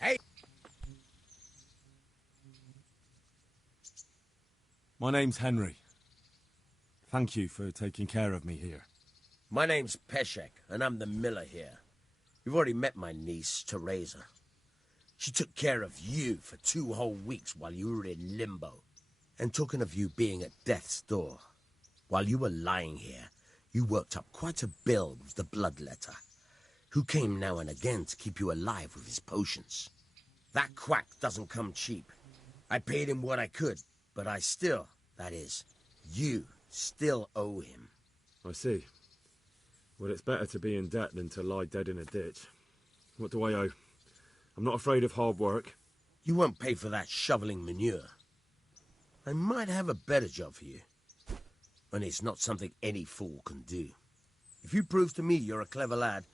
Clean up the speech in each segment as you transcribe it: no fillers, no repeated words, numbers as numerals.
Hey! My name's Henry. Thank you for taking care of me here. My name's Peshek, and I'm the miller here. You've already met my niece, Teresa. She took care of you for 2 whole weeks while you were in limbo. And talking of you being at death's door, while you were lying here, you worked up quite a bill with the bloodletter, who came now and again to keep you alive with his potions. That quack doesn't come cheap. I paid him what I could, but I still, that is, you still owe him. I see. Well, it's better to be in debt than to lie dead in a ditch. What do I owe? I'm not afraid of hard work. You won't pay for that shoveling manure. I might have a better job for you. And it's not something any fool can do. If you prove to me you're a clever lad,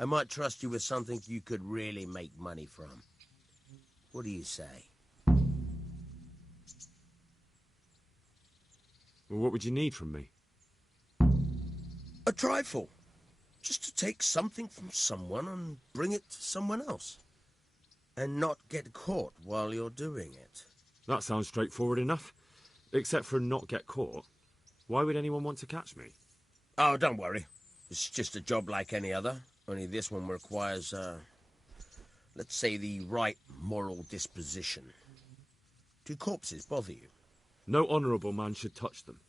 I might trust you with something you could really make money from. What do you say? Well, what would you need from me? A trifle. Just to take something from someone and bring it to someone else. And not get caught while you're doing it. That sounds straightforward enough. Except for not get caught. Why would anyone want to catch me? Oh, don't worry. It's just a job like any other. Only this one requires, let's say, the right moral disposition. Do corpses bother you? No honourable man should touch them.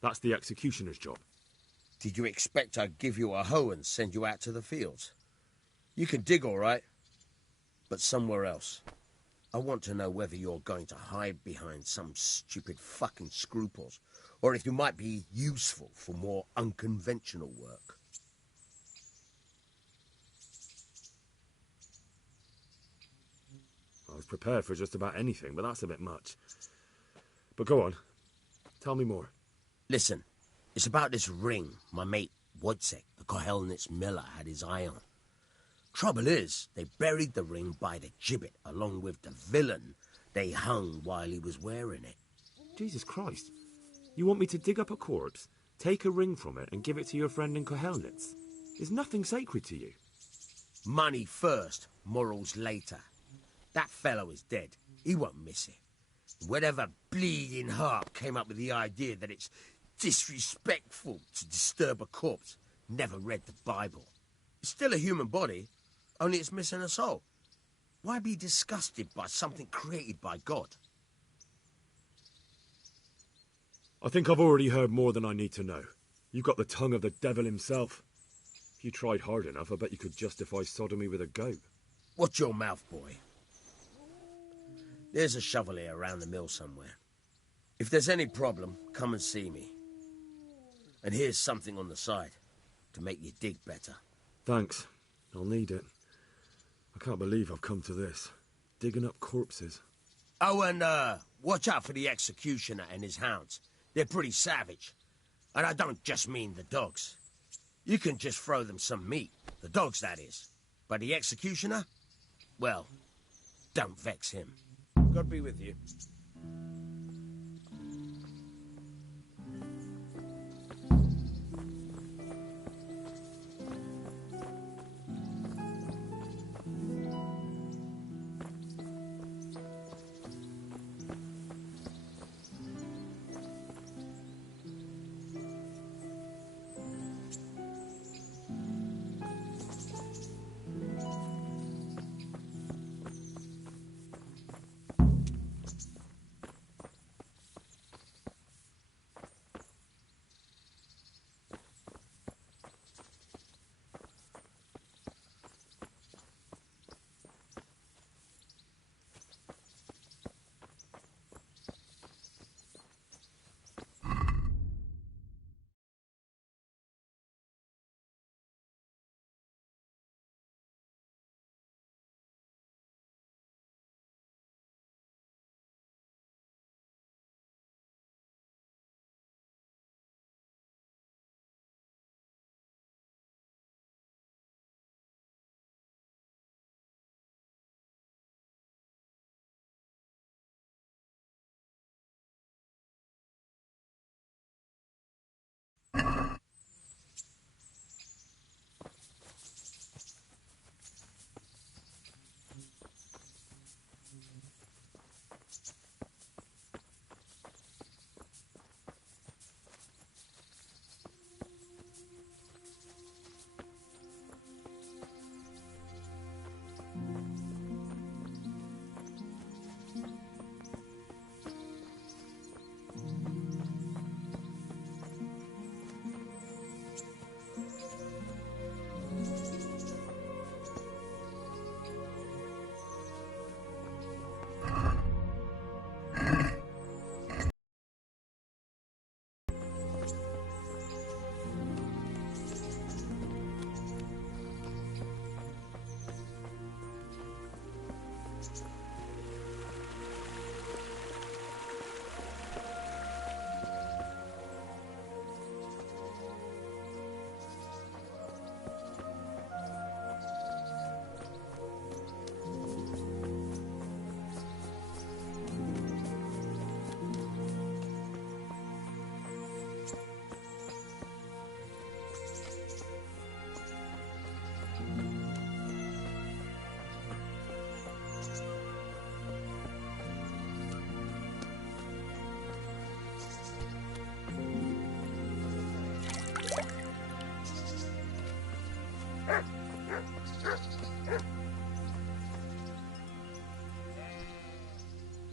That's the executioner's job. Did you expect I'd give you a hoe and send you out to the fields? You can dig all right, but somewhere else. I want to know whether you're going to hide behind some stupid fucking scruples, or if you might be useful for more unconventional work. I was prepared for just about anything, but that's a bit much. But go on. Tell me more. Listen, it's about this ring my mate Wojciech, the Kohelnitz miller, had his eye on. Trouble is, they buried the ring by the gibbet along with the villain they hung while he was wearing it. Jesus Christ. You want me to dig up a corpse, take a ring from it, and give it to your friend in Kohelnitz? Is nothing sacred to you? Money first, morals later. That fellow is dead. He won't miss it. Whatever bleeding heart came up with the idea that it's disrespectful to disturb a corpse never read the Bible. It's still a human body, only it's missing a soul. Why be disgusted by something created by God? I think I've already heard more than I need to know. You've got the tongue of the devil himself. If you tried hard enough, I bet you could justify sodomy with a goat. Watch your mouth, boy. There's a shovel here around the mill somewhere. If there's any problem, come and see me. And here's something on the side to make you dig better. Thanks. I'll need it. I can't believe I've come to this. Digging up corpses. Oh, and watch out for the executioner and his hounds. They're pretty savage. And I don't just mean the dogs. You can just throw them some meat. The dogs, that is. But the executioner? Well, don't vex him. God be with you.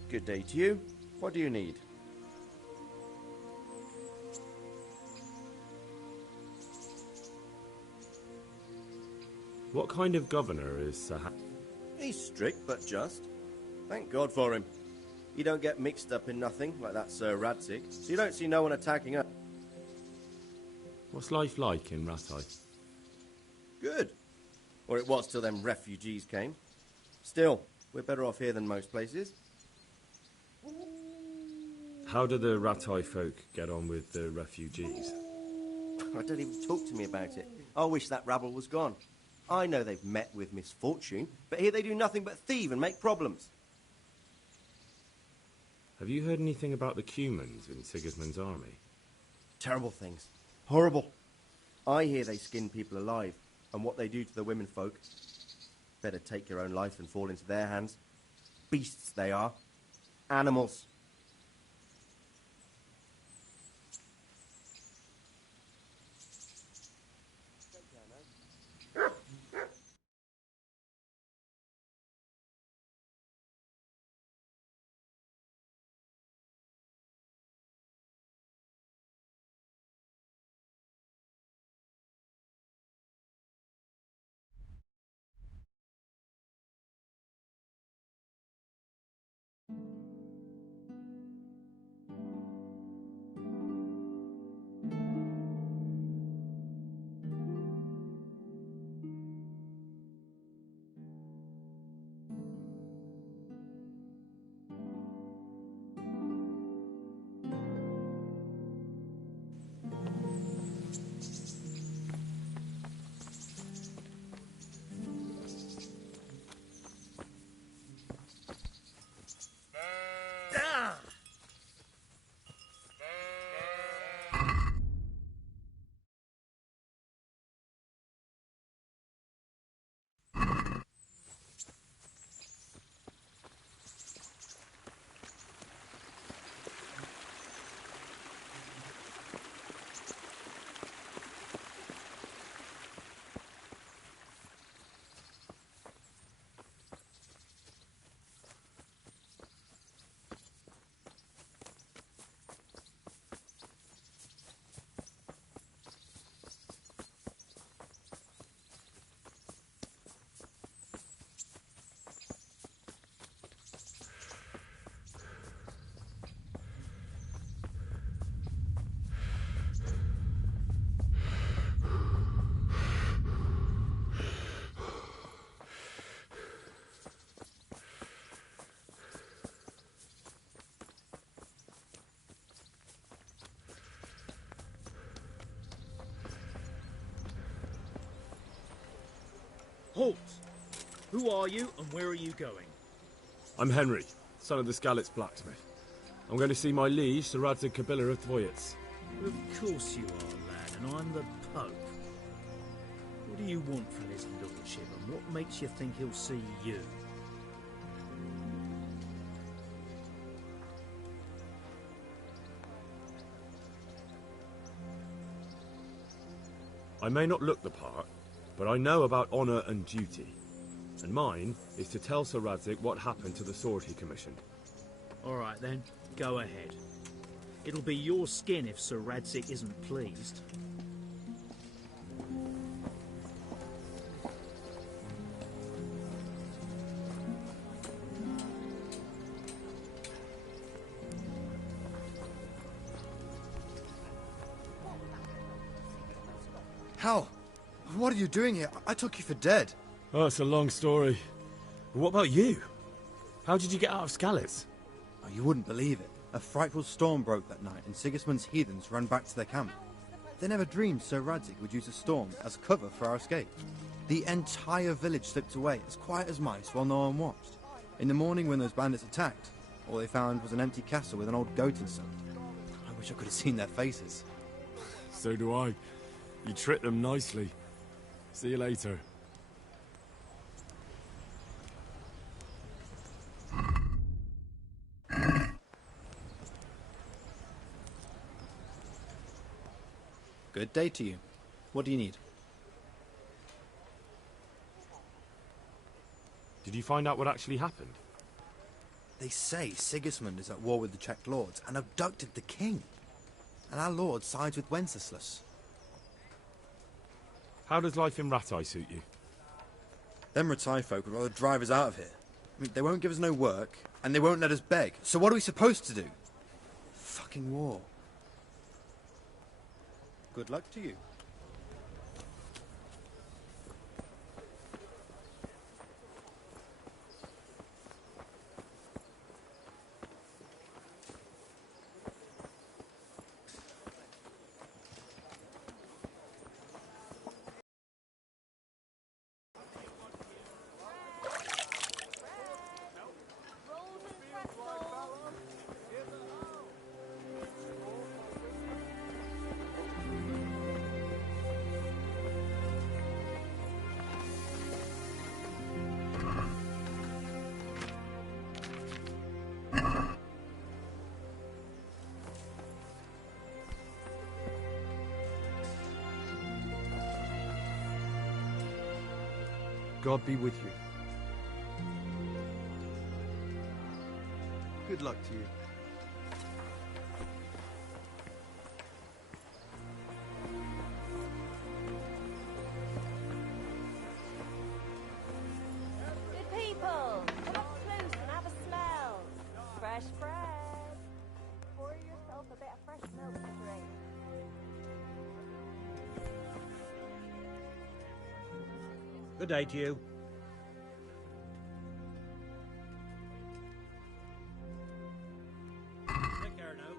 Good day to you. What do you need? What kind of governor is Sir He's strict but just. Thank God for him. He don't get mixed up in nothing like that Sir Radzig, so you don't see no one attacking us. What's life like in Rattay? Good. Or it was till them refugees came. Still, we're better off here than most places. How do the Rattay folk get on with the refugees? I don't even talk to me about it. I wish that rabble was gone. I know they've met with misfortune, but here they do nothing but thieve and make problems. Have you heard anything about the Cumans in Sigismund's army? Terrible things. Horrible. I hear they skin people alive, and what they do to the women folk. Better take your own life than fall into their hands. Beasts they are. Animals. Halt! Who are you and where are you going? I'm Henry, son of the Skalitz blacksmith. I'm going to see my liege, Sir Radzig Kabila of Dvoyets. Of course you are, lad, and I'm the Pope. What do you want from his lordship, and what makes you think he'll see you? I may not look the part, but I know about honour and duty. And mine is to tell Sir Radzig what happened to the sword he commissioned. All right then, go ahead. It'll be your skin if Sir Radzig isn't pleased. How? What are you doing here? I took you for dead. Oh, it's a long story. But what about you? How did you get out of Skalitz? Oh, you wouldn't believe it. A frightful storm broke that night, and Sigismund's heathens ran back to their camp. They never dreamed Sir Radzig would use a storm as cover for our escape. The entire village slipped away, as quiet as mice, while no one watched. In the morning, when those bandits attacked, all they found was an empty castle with an old goat inside. I wish I could have seen their faces. So do I. You tricked them nicely. See you later. Good day to you. What do you need? Did you find out what actually happened? They say Sigismund is at war with the Czech lords and abducted the king. And our lord sides with Wenceslas. How does life in Rattay suit you? Them Rattay folk would rather drive us out of here. I mean, they won't give us no work, and they won't let us beg. So what are we supposed to do? Fucking war. Good luck to you. God be with you. Good luck to you. Good people, come up close and have a smell. Fresh bread. Pour yourself a bit of fresh milk to drink. Good day to you. Take care now.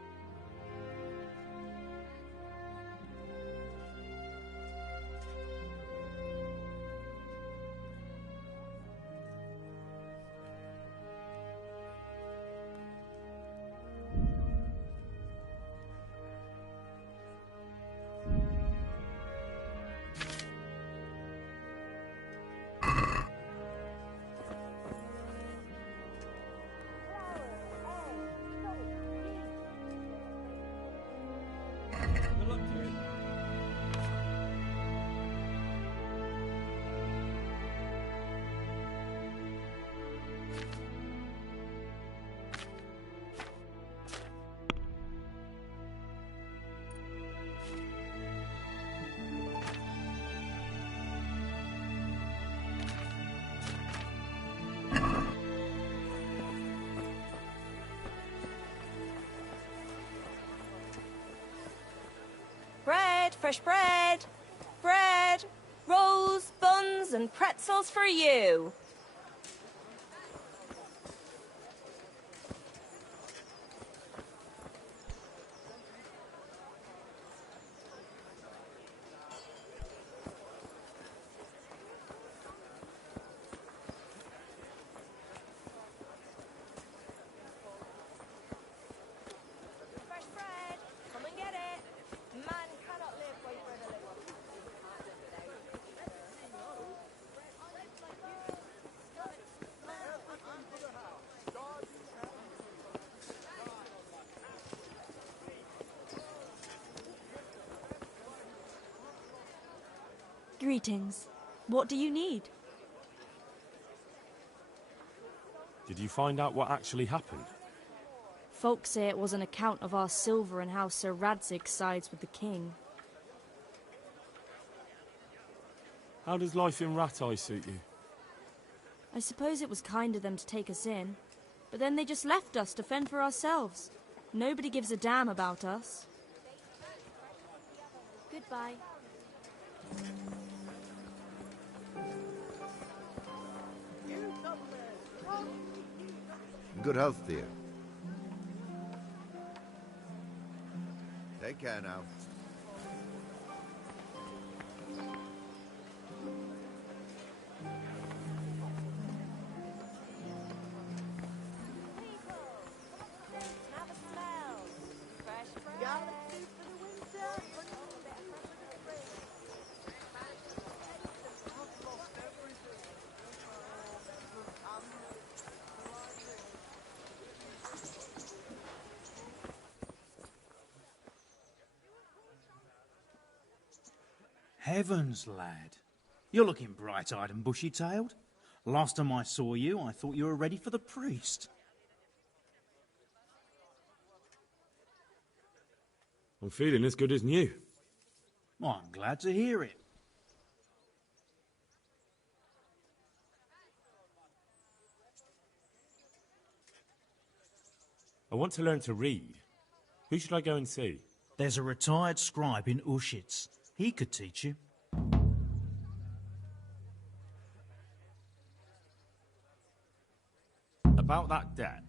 Good luck to you. Bread, fresh bread. Bread, rolls, buns, and pretzels for you. Fresh bread, come and get it. Man cannot live by bread alone. Greetings. What do you need? Did you find out what actually happened? Folks say it was an account of our silver and how Sir Radzig sides with the king. How does life in Rattay suit you? I suppose it was kind of them to take us in, but then they just left us to fend for ourselves. Nobody gives a damn about us. Goodbye. Good health to you. Take care now. Have a smell. Fresh bread. For the winter. Heavens, lad. You're looking bright-eyed and bushy-tailed. Last time I saw you, I thought you were ready for the priest. I'm feeling as good as new. I'm glad to hear it. I want to learn to read. Who should I go and see? There's a retired scribe in Ushitz. He could teach you. About that debt.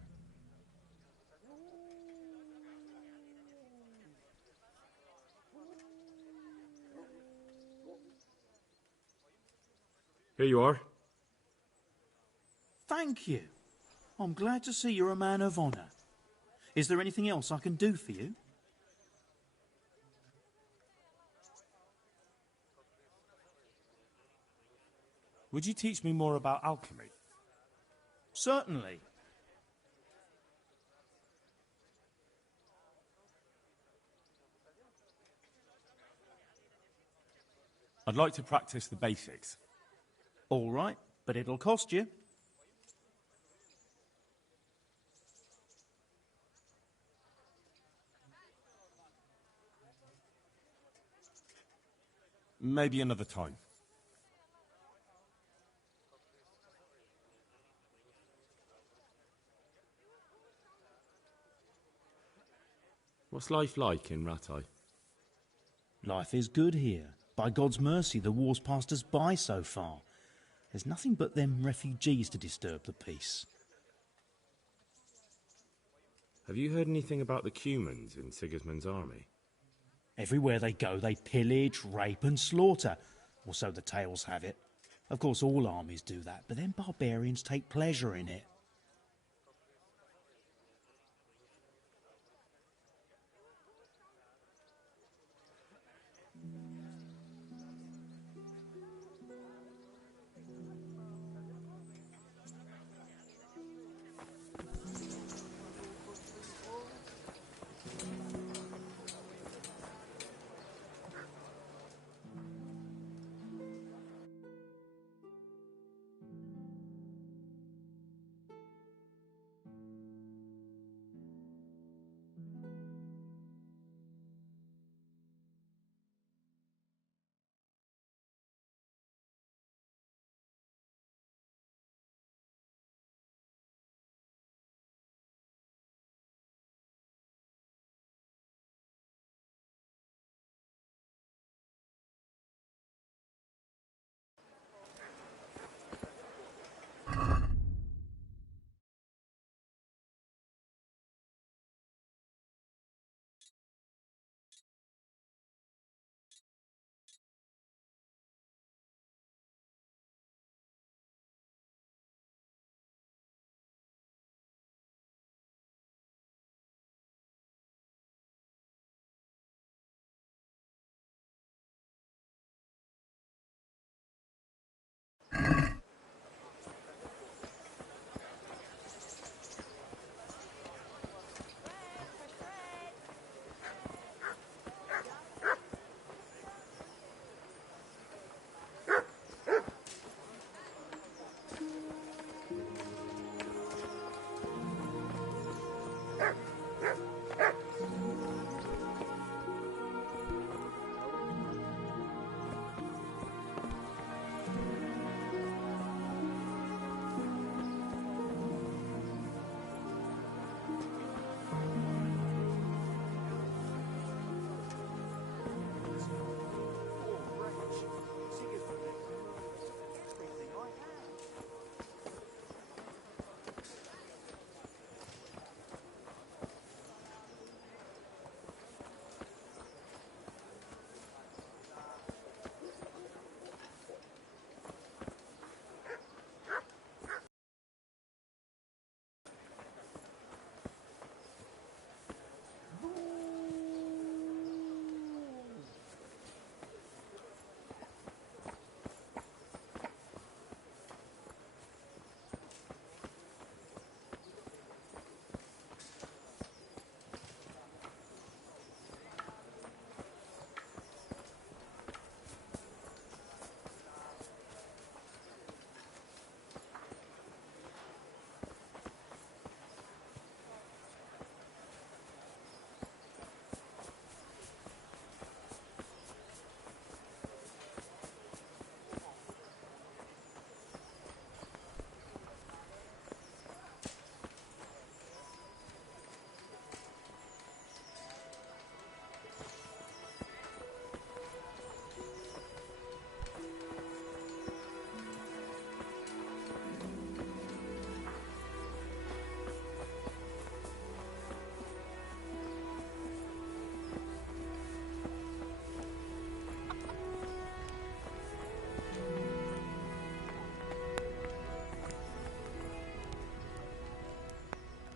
Here you are. Thank you. I'm glad to see you're a man of honour. Is there anything else I can do for you? Would you teach me more about alchemy? Certainly. I'd like to practice the basics. All right, but it'll cost you. Maybe another time. What's life like in Ratai? Life is good here. By God's mercy, the war's passed us by so far. There's nothing but them refugees to disturb the peace. Have you heard anything about the Cumans in Sigismund's army? Everywhere they go, they pillage, rape and slaughter, or so the tales have it. Of course, all armies do that, but them barbarians take pleasure in it.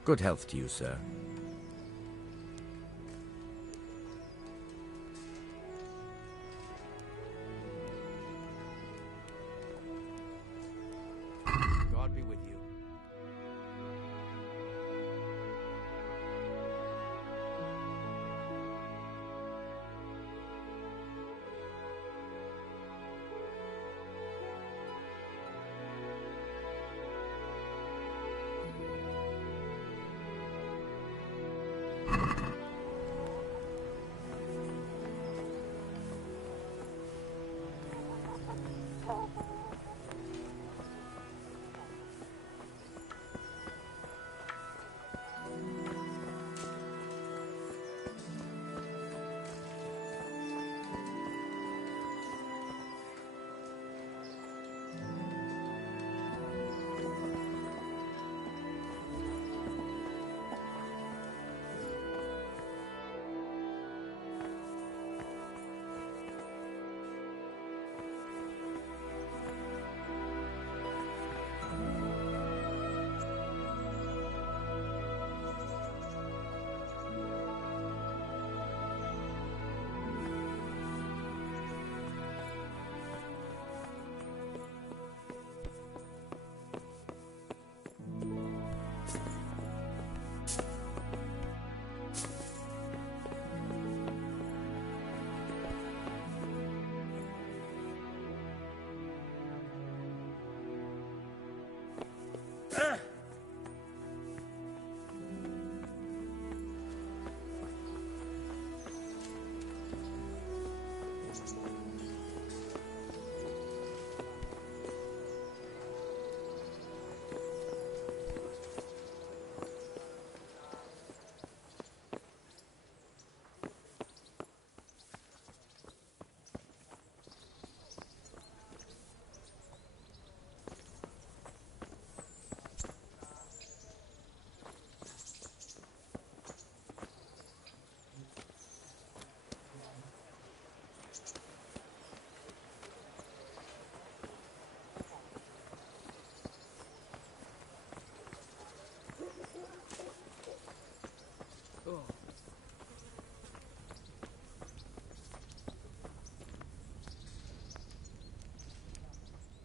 Good health to you, sir. God be with you.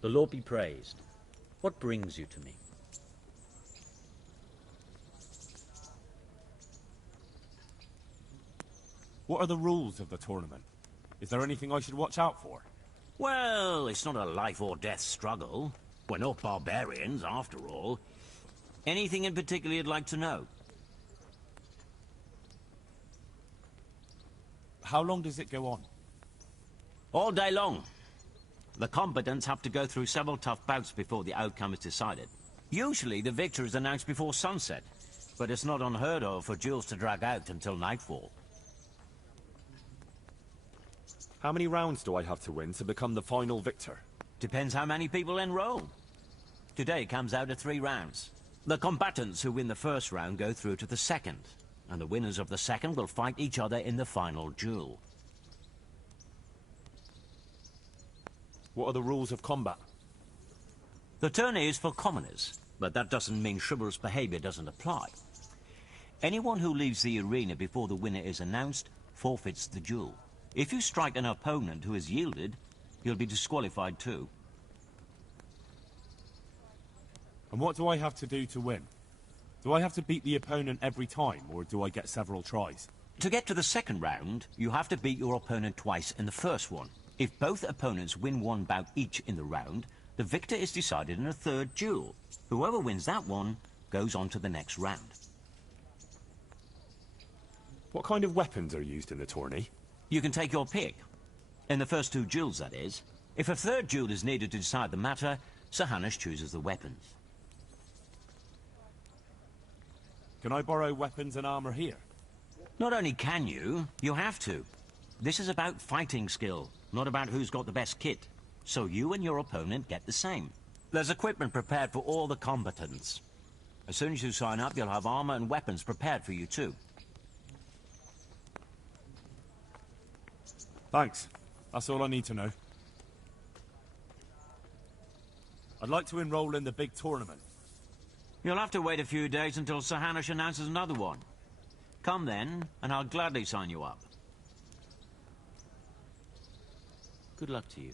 The Lord be praised. What brings you to me? What are the rules of the tournament? Is there anything I should watch out for? Well, it's not a life or death struggle. We're not barbarians, after all. Anything in particular you'd like to know? How long does it go on? All day long. The combatants have to go through several tough bouts before the outcome is decided. Usually the victor is announced before sunset, but it's not unheard of for duels to drag out until nightfall. How many rounds do I have to win to become the final victor? Depends how many people enroll. Today comes out of 3 rounds. The combatants who win the first round go through to the second, and the winners of the second will fight each other in the final duel. What are the rules of combat? The tourney is for commoners, but that doesn't mean chivalrous behavior doesn't apply. Anyone who leaves the arena before the winner is announced forfeits the duel. If you strike an opponent who has yielded, you'll be disqualified too. And what do I have to do to win? Do I have to beat the opponent every time, or do I get several tries? To get to the second round, you have to beat your opponent twice in the first one. If both opponents win 1 bout each in the round, the victor is decided in a third duel. Whoever wins that one goes on to the next round. What kind of weapons are used in the tourney? You can take your pick. In the first 2 duels, that is. If a third duel is needed to decide the matter, Sir Hanush chooses the weapons. Can I borrow weapons and armor here? Not only can you, you have to. This is about fighting skill, not about who's got the best kit. So you and your opponent get the same. There's equipment prepared for all the combatants. As soon as you sign up, you'll have armor and weapons prepared for you too. Thanks. That's all I need to know. I'd like to enroll in the big tournament. You'll have to wait a few days until Sir Hanush announces another one. Come then, and I'll gladly sign you up. Good luck to you.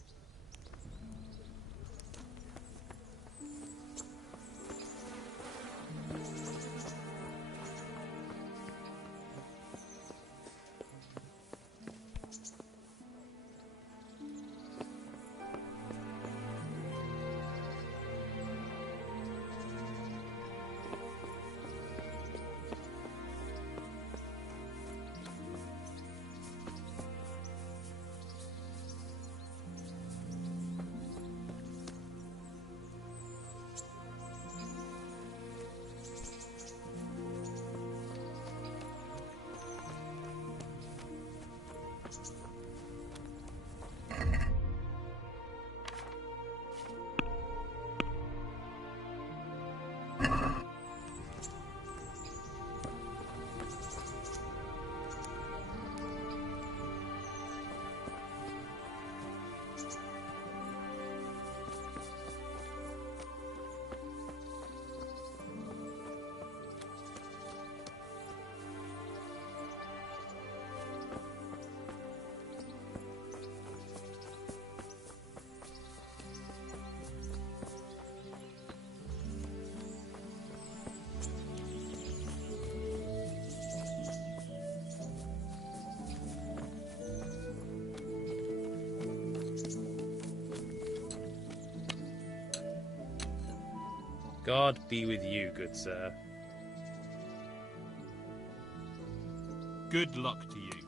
God be with you, good sir. Good luck to you.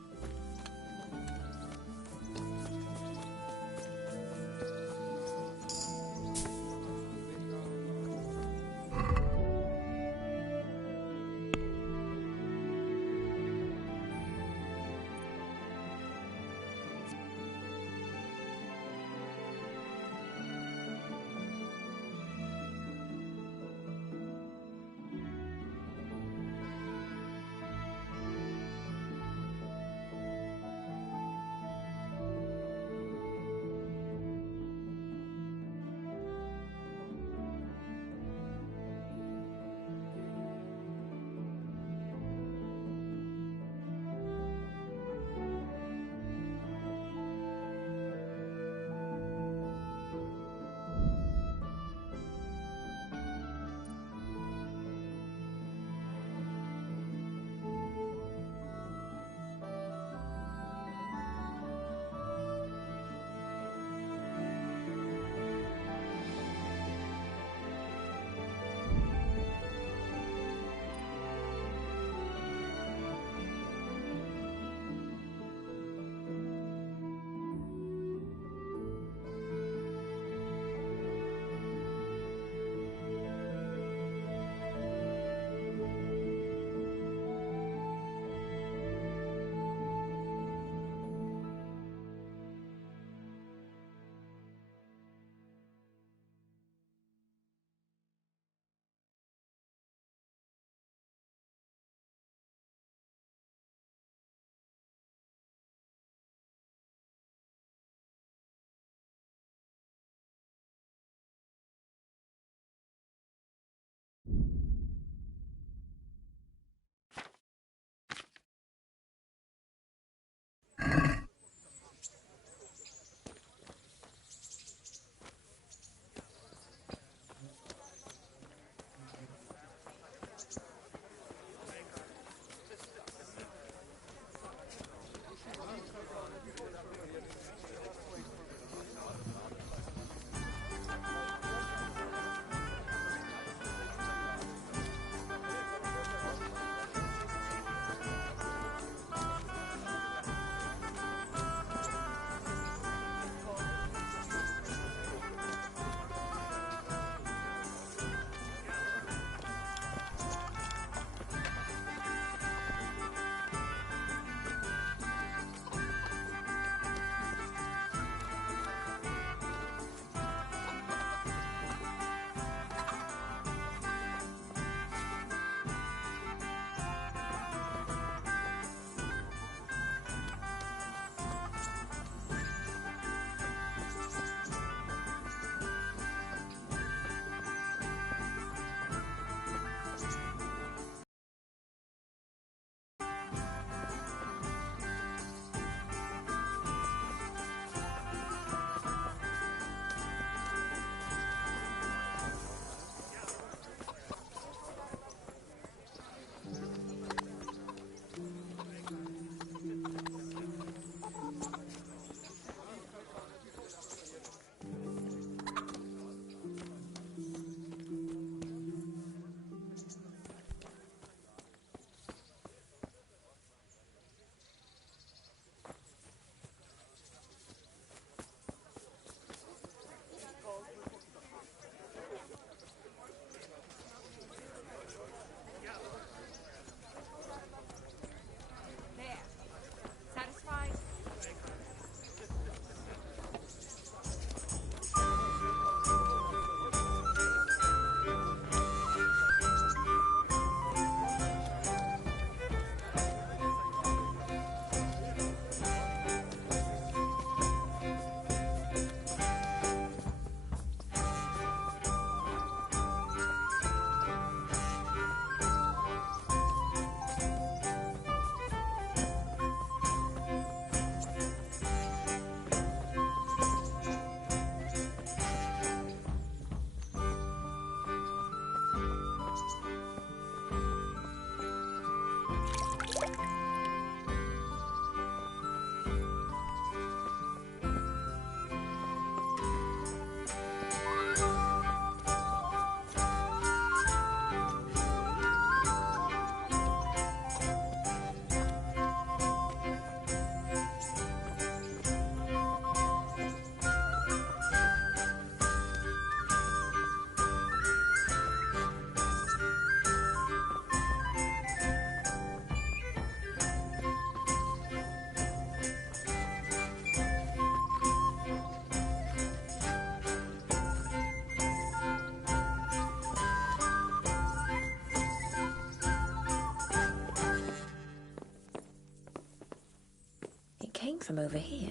from over here.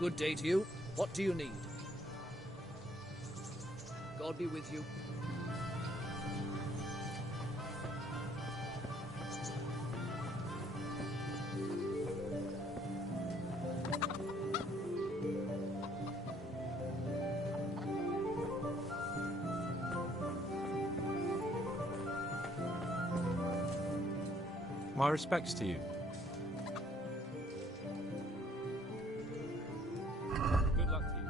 Good day to you. What do you need? God be with you. My respects to you. Good luck to you.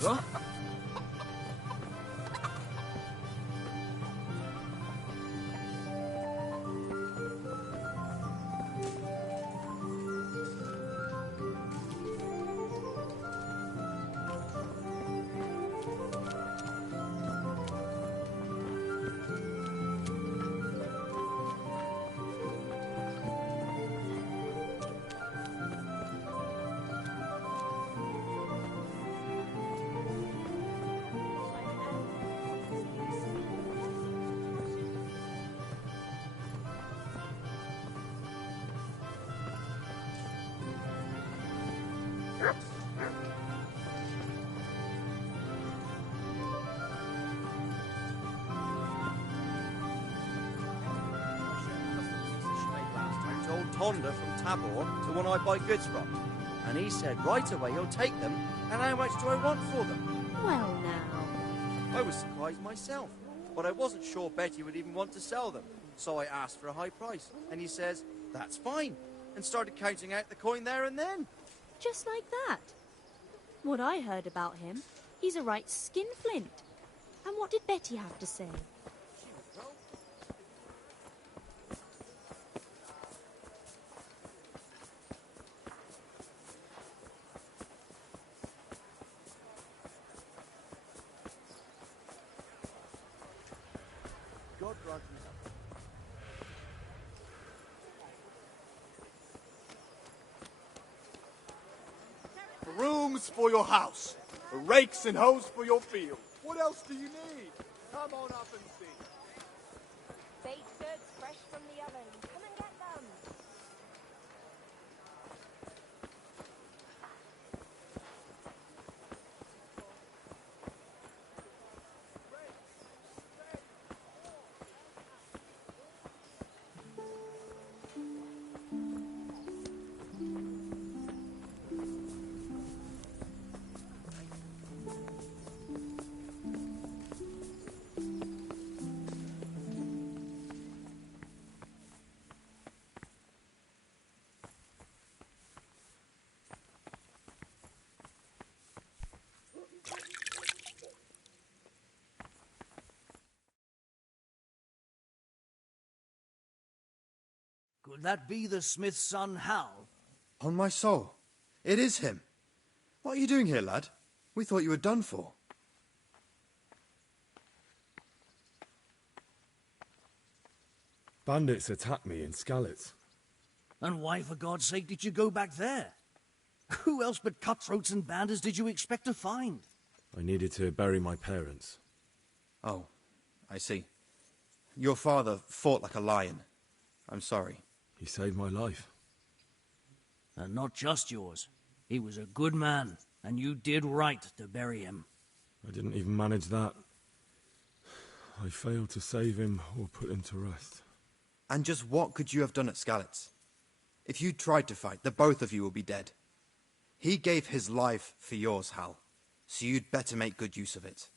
Huh? Old Tonda from Tabor, the one I buy goods from. And he said right away he'll take them, and how much do I want for them? Well, now. I was surprised myself, but I wasn't sure Betty would even want to sell them. So I asked for a high price, and he says, that's fine, and started counting out the coin there and then. Just like that. What I heard about him, he's a right skinflint. And what did Betty have to say? God grant me Brooms for your house, rakes and hoes for your field. What else do you need? Come on up and see. Baked goods fresh from the oven. Come and get them. Could that be the smith's son, Hal? On my soul, it is him. What are you doing here, lad? We thought you were done for. Bandits attacked me in Skalitz. And why, for God's sake, did you go back there? Who else but cutthroats and bandits did you expect to find? I needed to bury my parents. Oh, I see. Your father fought like a lion. I'm sorry. He saved my life. And not just yours. He was a good man, and you did right to bury him. I didn't even manage that. I failed to save him or put him to rest. And just what could you have done at Skalitz? If you tried to fight, the both of you will be dead. He gave his life for yours, Hal. So you'd better make good use of it.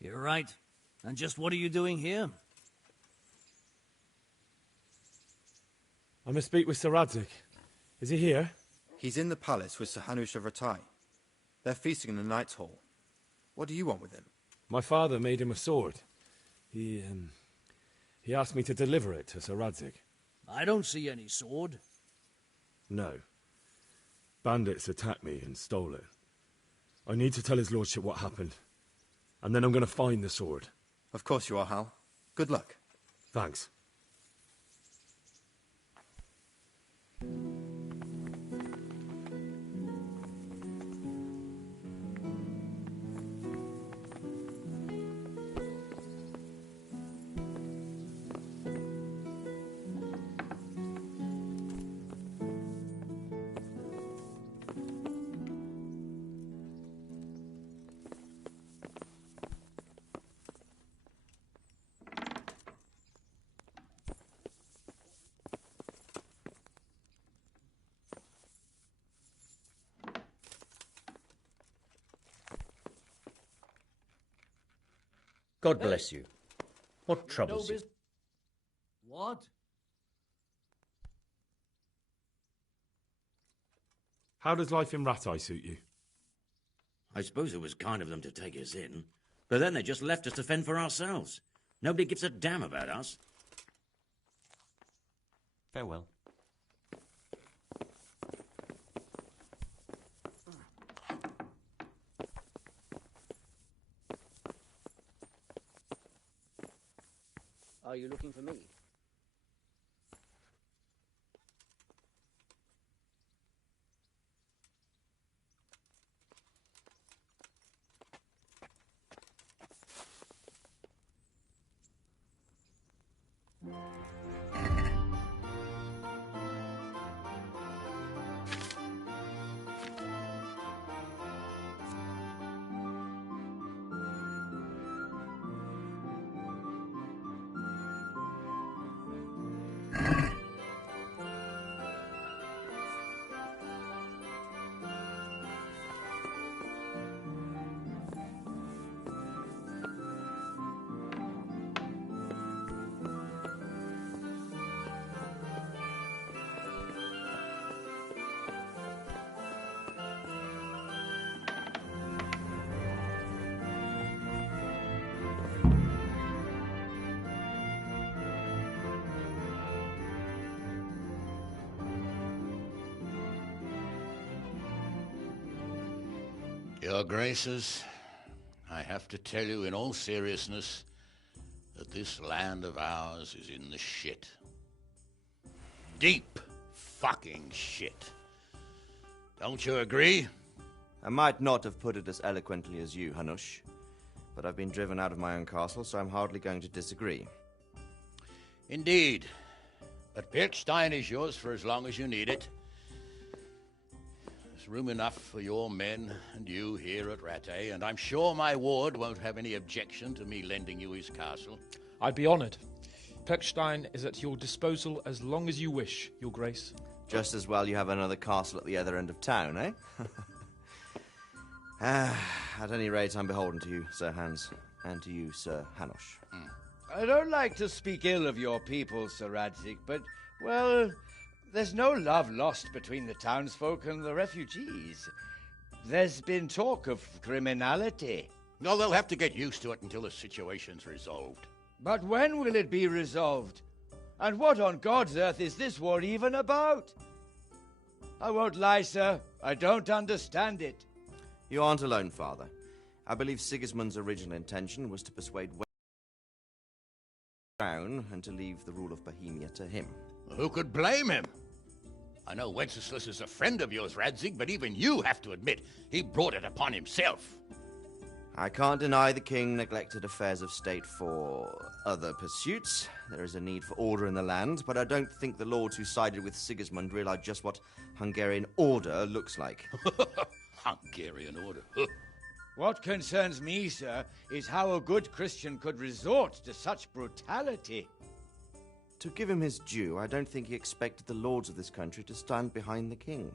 You're right. And just what are you doing here? I must speak with Sir Radzig. Is he here? He's in the palace with Sir Hanush of Ratai. They're feasting in the Knight's Hall. What do you want with him? My father made him a sword. He asked me to deliver it to Sir Radzig. I don't see any sword. No. Bandits attacked me and stole it. I need to tell his lordship what happened. And then I'm going to find the sword. Of course you are, Hal. Good luck. Thanks. God bless you. What troubles you? What? How does life in Ratai suit you? I suppose it was kind of them to take us in, but then they just left us to fend for ourselves. Nobody gives a damn about us. Farewell. Are you looking for me? Your Graces, I have to tell you in all seriousness that this land of ours is in the shit. Deep fucking shit. Don't you agree? I might not have put it as eloquently as you, Hanush, but I've been driven out of my own castle, so I'm hardly going to disagree. Indeed. But Pirkstein is yours for as long as you need it. There's room enough for your men and you here at Rattay, and I'm sure my ward won't have any objection to me lending you his castle. I'd be honoured. Pirkstein is at your disposal as long as you wish, Your Grace. Just as well you have another castle at the other end of town, eh? At any rate, I'm beholden to you, Sir Hans, and to you, Sir Hanush. I don't like to speak ill of your people, Sir Radzig, but, well, there's no love lost between the townsfolk and the refugees. There's been talk of criminality. No, they'll have to get used to it until the situation's resolved. But when will it be resolved? And what on God's earth is this war even about? I won't lie, sir. I don't understand it. You aren't alone, Father. I believe Sigismund's original intention was to persuade Crown and to leave the rule of Bohemia to him. Who could blame him? I know Wenceslas is a friend of yours, Radzig, but even you have to admit he brought it upon himself. I can't deny the king neglected affairs of state for other pursuits. There is a need for order in the land, but I don't think the lords who sided with Sigismund realized just what Hungarian order looks like. Hungarian order. What concerns me, sir, is how a good Christian could resort to such brutality. To give him his due, I don't think he expected the lords of this country to stand behind the king.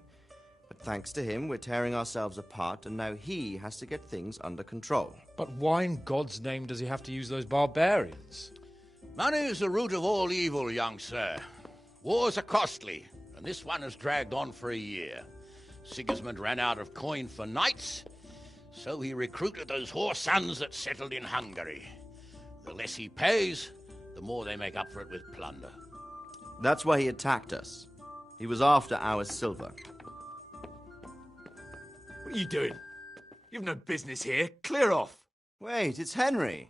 But thanks to him, we're tearing ourselves apart, and now he has to get things under control. But why in God's name does he have to use those barbarians? Money is the root of all evil, young sir. Wars are costly, and this one has dragged on for a year. Sigismund ran out of coin for knights, so he recruited those whore sons that settled in Hungary. The less he pays, the more they make up for it with plunder. That's why he attacked us. He was after our silver. What are you doing? You've no business here. Clear off. Wait, it's Henry.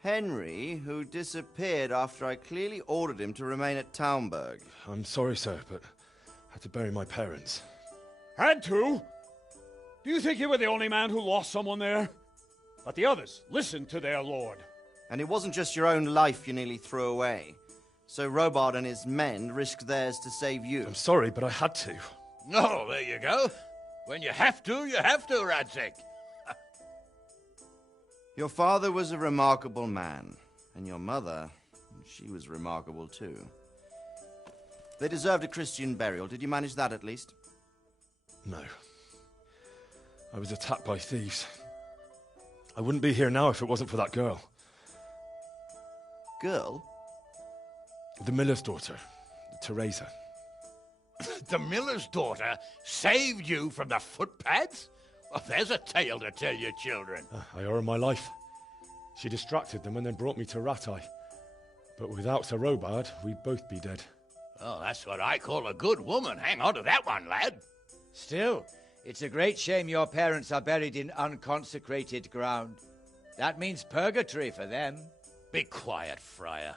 Henry, who disappeared after I clearly ordered him to remain at Taunberg. I'm sorry, sir, but I had to bury my parents. Had to? Do you think you were the only man who lost someone there? But the others listened to their lord. And it wasn't just your own life you nearly threw away. So Robard and his men risked theirs to save you. I'm sorry, but I had to. Oh, there you go. When you have to, Radzik. Your father was a remarkable man, and your mother, she was remarkable too. They deserved a Christian burial. Did you manage that at least? No. I was attacked by thieves. I wouldn't be here now if it wasn't for that girl. Girl? The miller's daughter, Teresa. The miller's daughter saved you from the footpads? Well, there's a tale to tell your children. I owe her my life. She distracted them and then brought me to Ratai. But without Sir Robard, we'd both be dead. Oh, that's what I call a good woman. Hang on to that one, lad. Still, it's a great shame your parents are buried in unconsecrated ground. That means purgatory for them. Be quiet, Friar.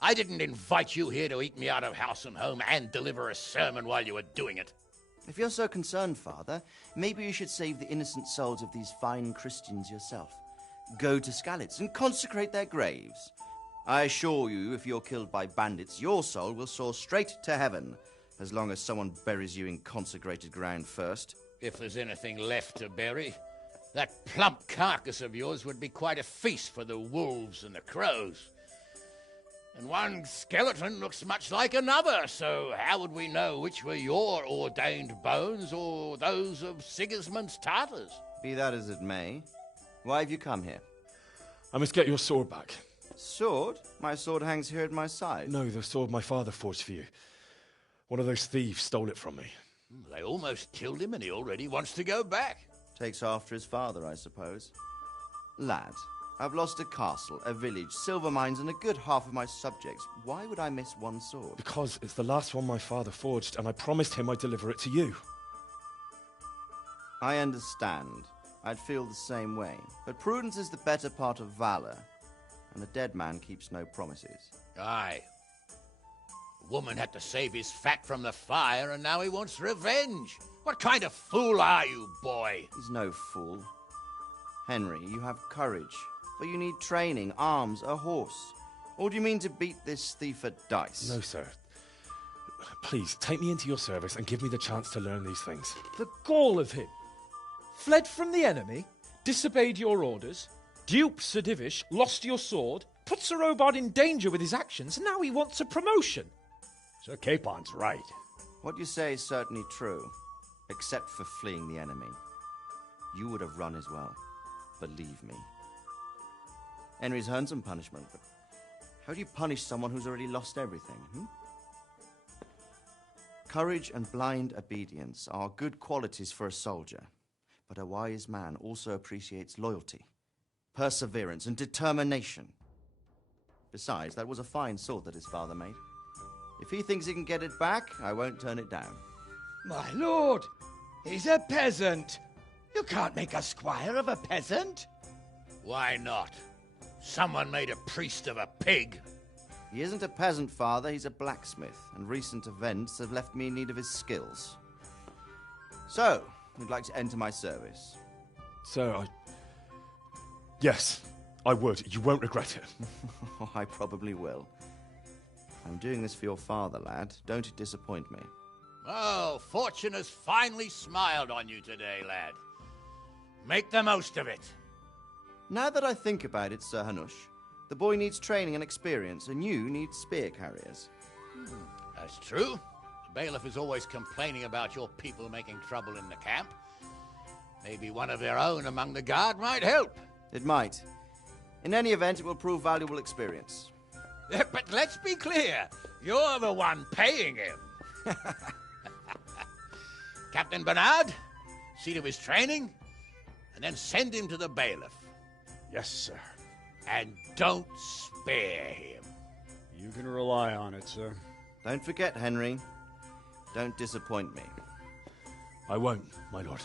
I didn't invite you here to eat me out of house and home and deliver a sermon while you were doing it. If you're so concerned, Father, maybe you should save the innocent souls of these fine Christians yourself. Go to Skalitz and consecrate their graves. I assure you, if you're killed by bandits, your soul will soar straight to heaven, as long as someone buries you in consecrated ground first. If there's anything left to bury, that plump carcass of yours would be quite a feast for the wolves and the crows. And one skeleton looks much like another, so how would we know which were your ordained bones or those of Sigismund's Tartars? Be that as it may, why have you come here? I must get your sword back. Sword? My sword hangs here at my side. No, the sword my father forged for you. One of those thieves stole it from me. They almost killed him and he already wants to go back. Takes after his father, I suppose. Lad, I've lost a castle, a village, silver mines, and a good half of my subjects. Why would I miss one sword? Because it's the last one my father forged, and I promised him I'd deliver it to you. I understand. I'd feel the same way. But prudence is the better part of valor, and a dead man keeps no promises. Aye. The woman had to save his fat from the fire, and now he wants revenge. What kind of fool are you, boy? He's no fool. Henry, you have courage, but you need training, arms, a horse. Or do you mean to beat this thief at dice? No, sir. Please, take me into your service and give me the chance to learn these things. The gall of him. Fled from the enemy, disobeyed your orders, duped Sir Divish, lost your sword, put Sir Robard in danger with his actions, and now he wants a promotion. Sir Capon's right. What you say is certainly true, except for fleeing the enemy. You would have run as well. Believe me. Henry's earned some punishment, but how do you punish someone who's already lost everything, Courage and blind obedience are good qualities for a soldier, but a wise man also appreciates loyalty, perseverance, and determination. Besides, that was a fine sword that his father made. If he thinks he can get it back, I won't turn it down. My lord, he's a peasant. You can't make a squire of a peasant. Why not? Someone made a priest of a pig. He isn't a peasant, Father. He's a blacksmith, and recent events have left me in need of his skills. So, you'd like to enter my service? Sir, Yes, I would. You won't regret it. Oh, I probably will. I'm doing this for your father, lad. Don't disappoint me. Oh, fortune has finally smiled on you today, lad. Make the most of it. Now that I think about it, Sir Hanush, the boy needs training and experience, and you need spear carriers. That's true. The bailiff is always complaining about your people making trouble in the camp. Maybe one of their own among the guard might help. It might. In any event, it will prove valuable experience. But let's be clear. You're the one paying him. Captain Bernard, see to his training, and then send him to the bailiff. Yes, sir. And don't spare him. You can rely on it, sir. Don't forget, Henry. Don't disappoint me. I won't, my lord.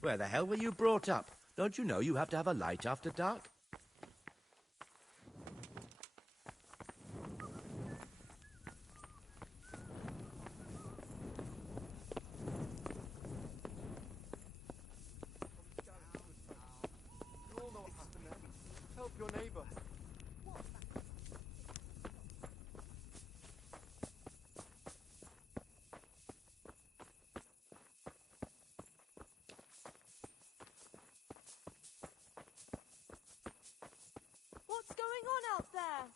Where the hell were you brought up? Don't you know you have to have a light after dark? You all know what happened there. Help your neighbor. What's going on out there?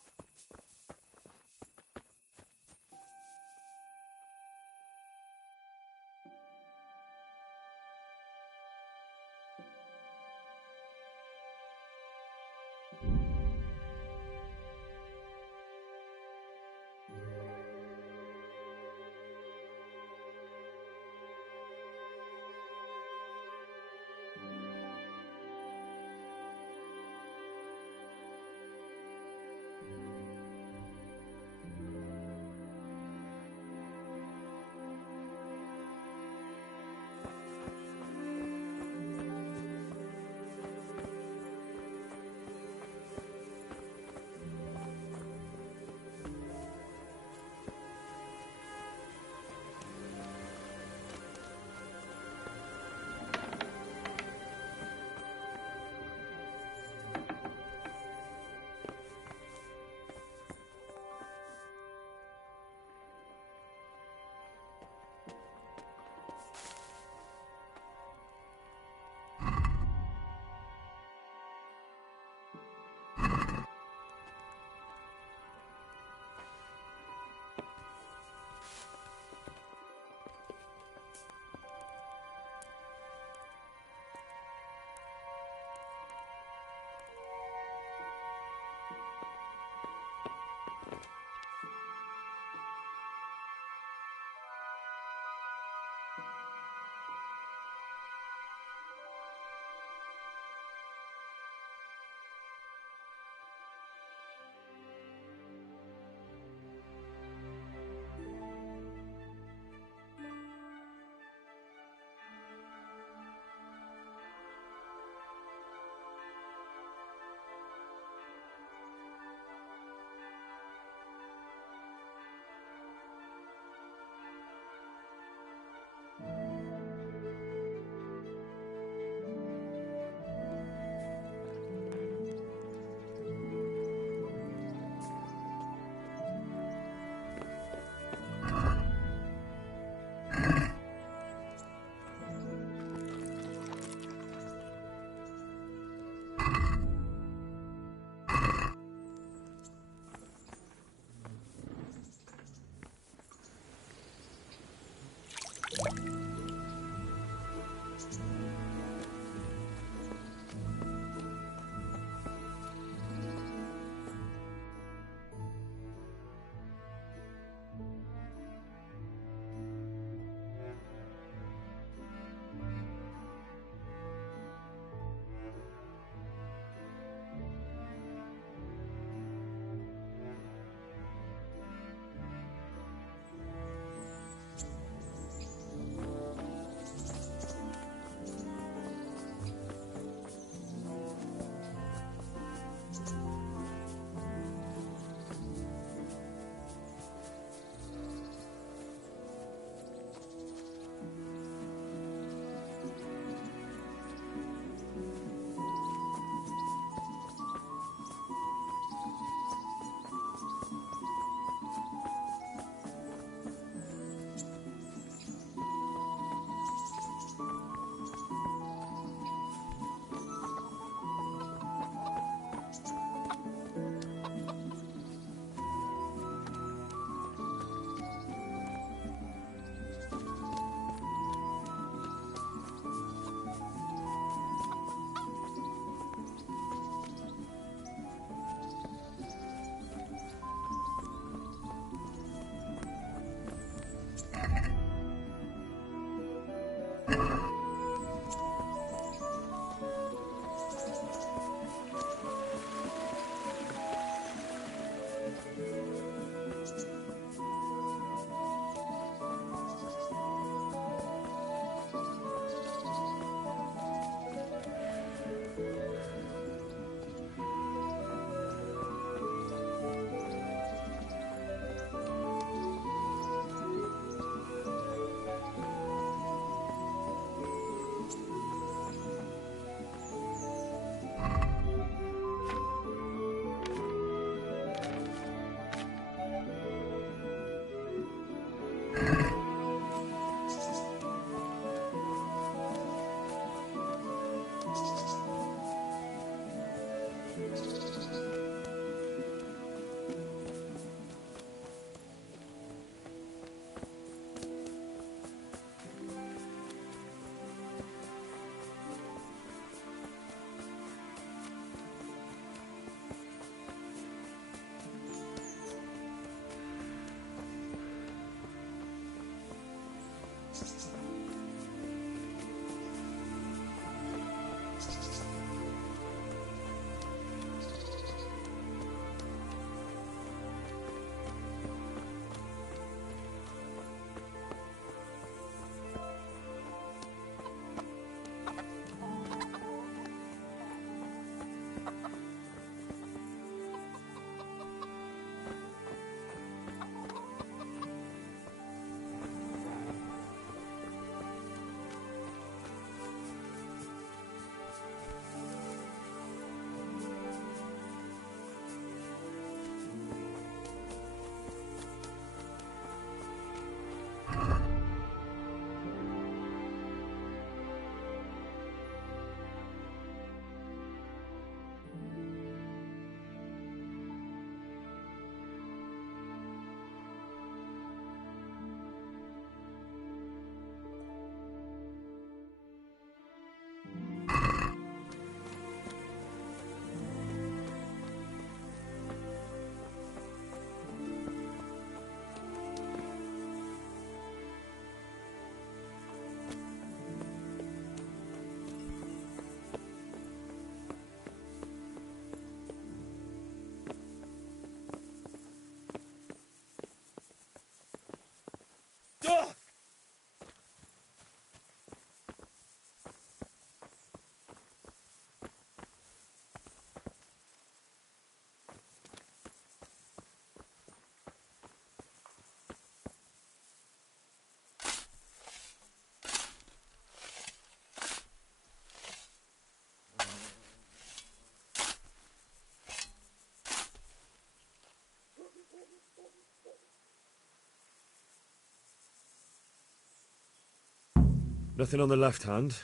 Nothing on the left hand.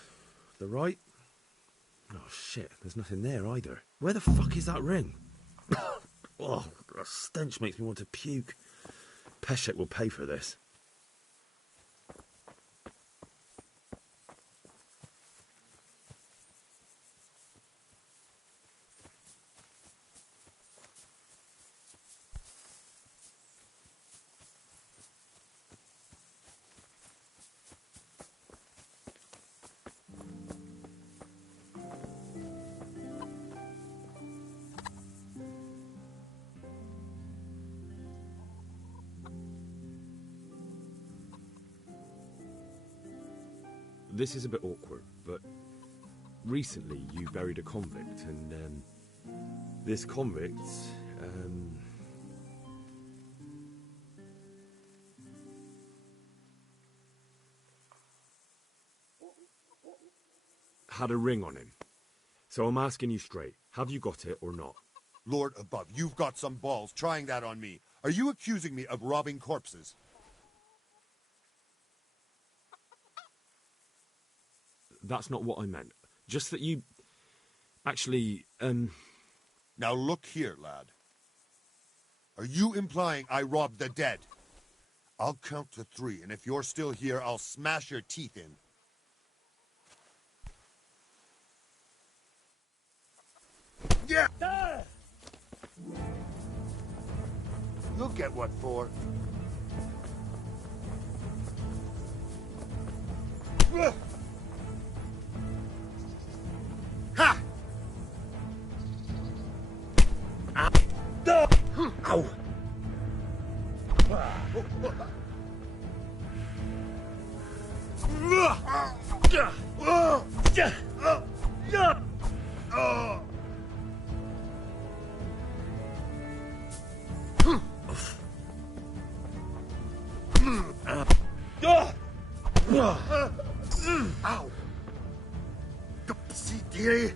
The right? Oh, shit. There's nothing there either. Where the fuck is that ring? Oh, that stench makes me want to puke. Peshek will pay for this. This is a bit awkward, but recently you buried a convict, and this convict, had a ring on him. So I'm asking you straight, have you got it or not? Lord above, you've got some balls trying that on me. Are you accusing me of robbing corpses? That's not what I meant. Just that you... Actually, Now look here, lad. Are you implying I robbed the dead? I'll count to 3, and if you're still here, I'll smash your teeth in. Yeah! You'll get what for. Ha! Ow! Ow! Dear.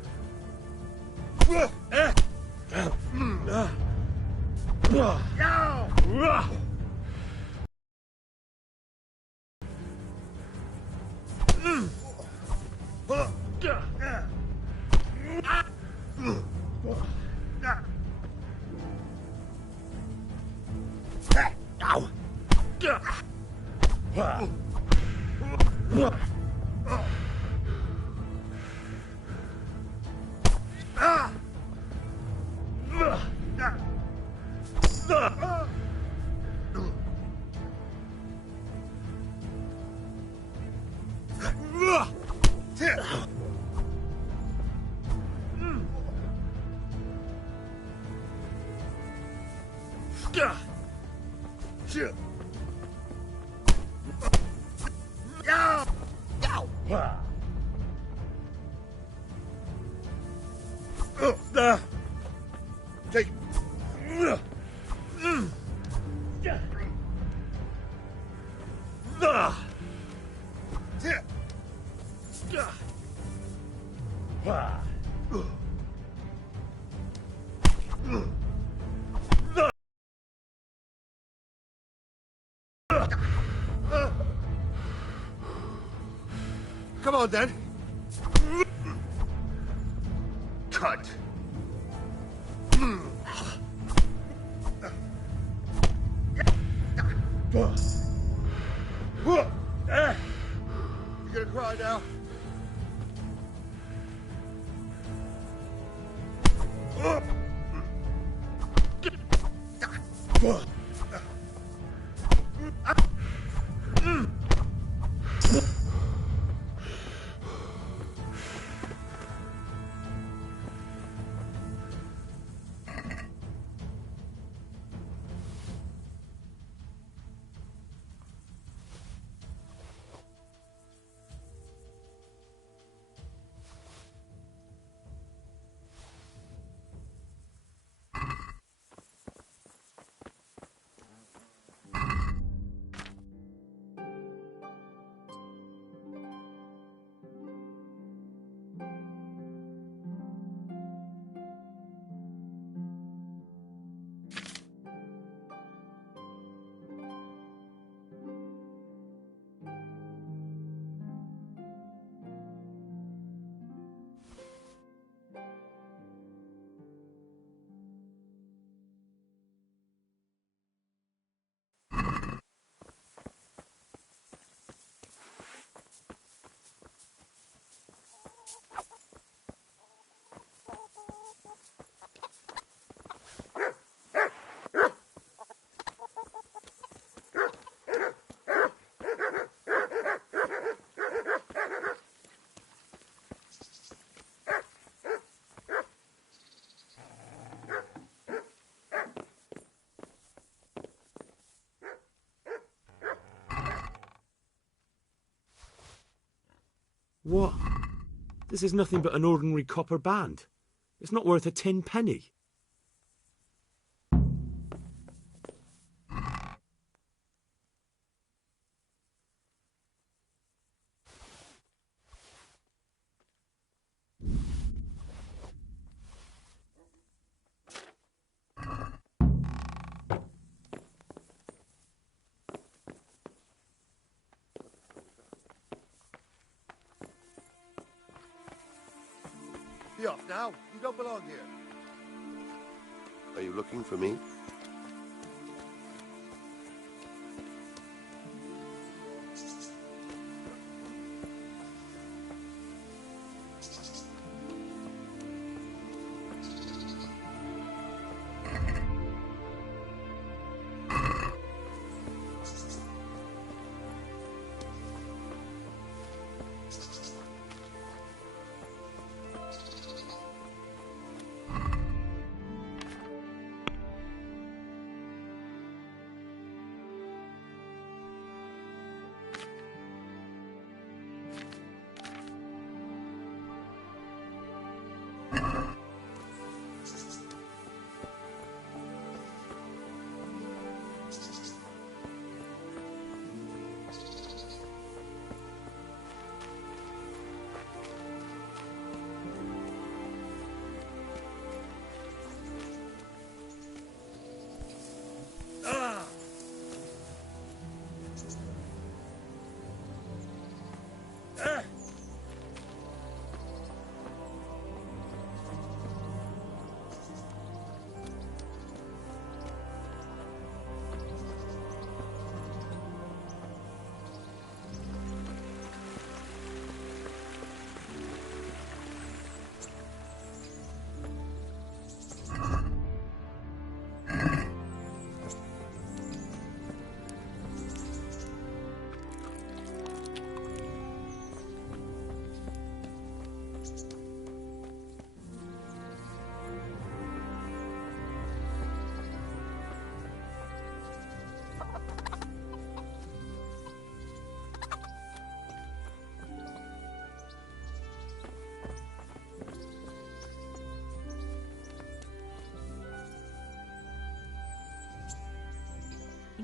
Take. Come on, then. Cut. You gonna cry now? What? This is nothing but an ordinary copper band. It's not worth a 10 penny. Be off now. You don't belong here. Are you looking for me?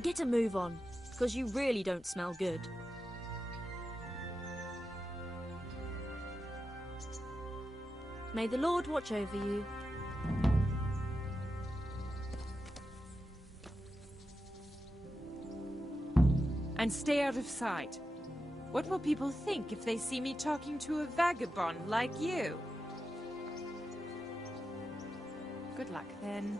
Get a move on, because you really don't smell good. May the Lord watch over you. And stay out of sight. What will people think if they see me talking to a vagabond like you? Good luck, then.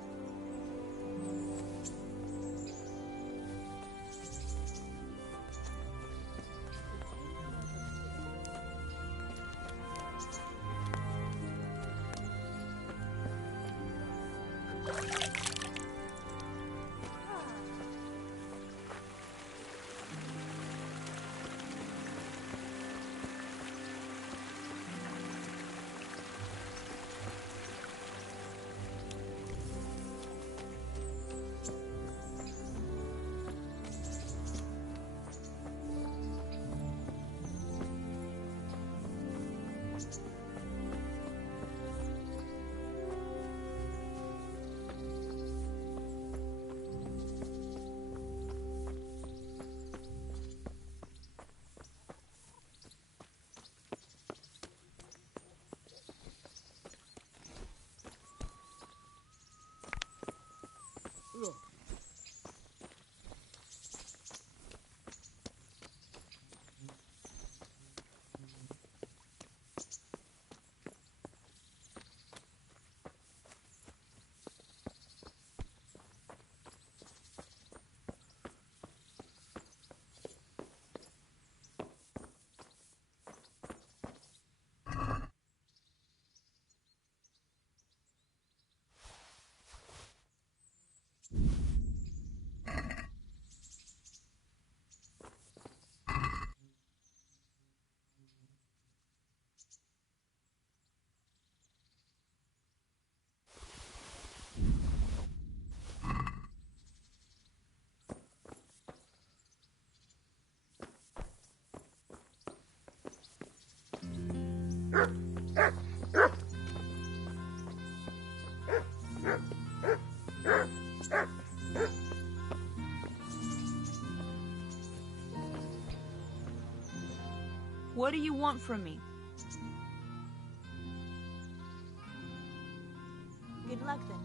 do you want from me? Good luck then.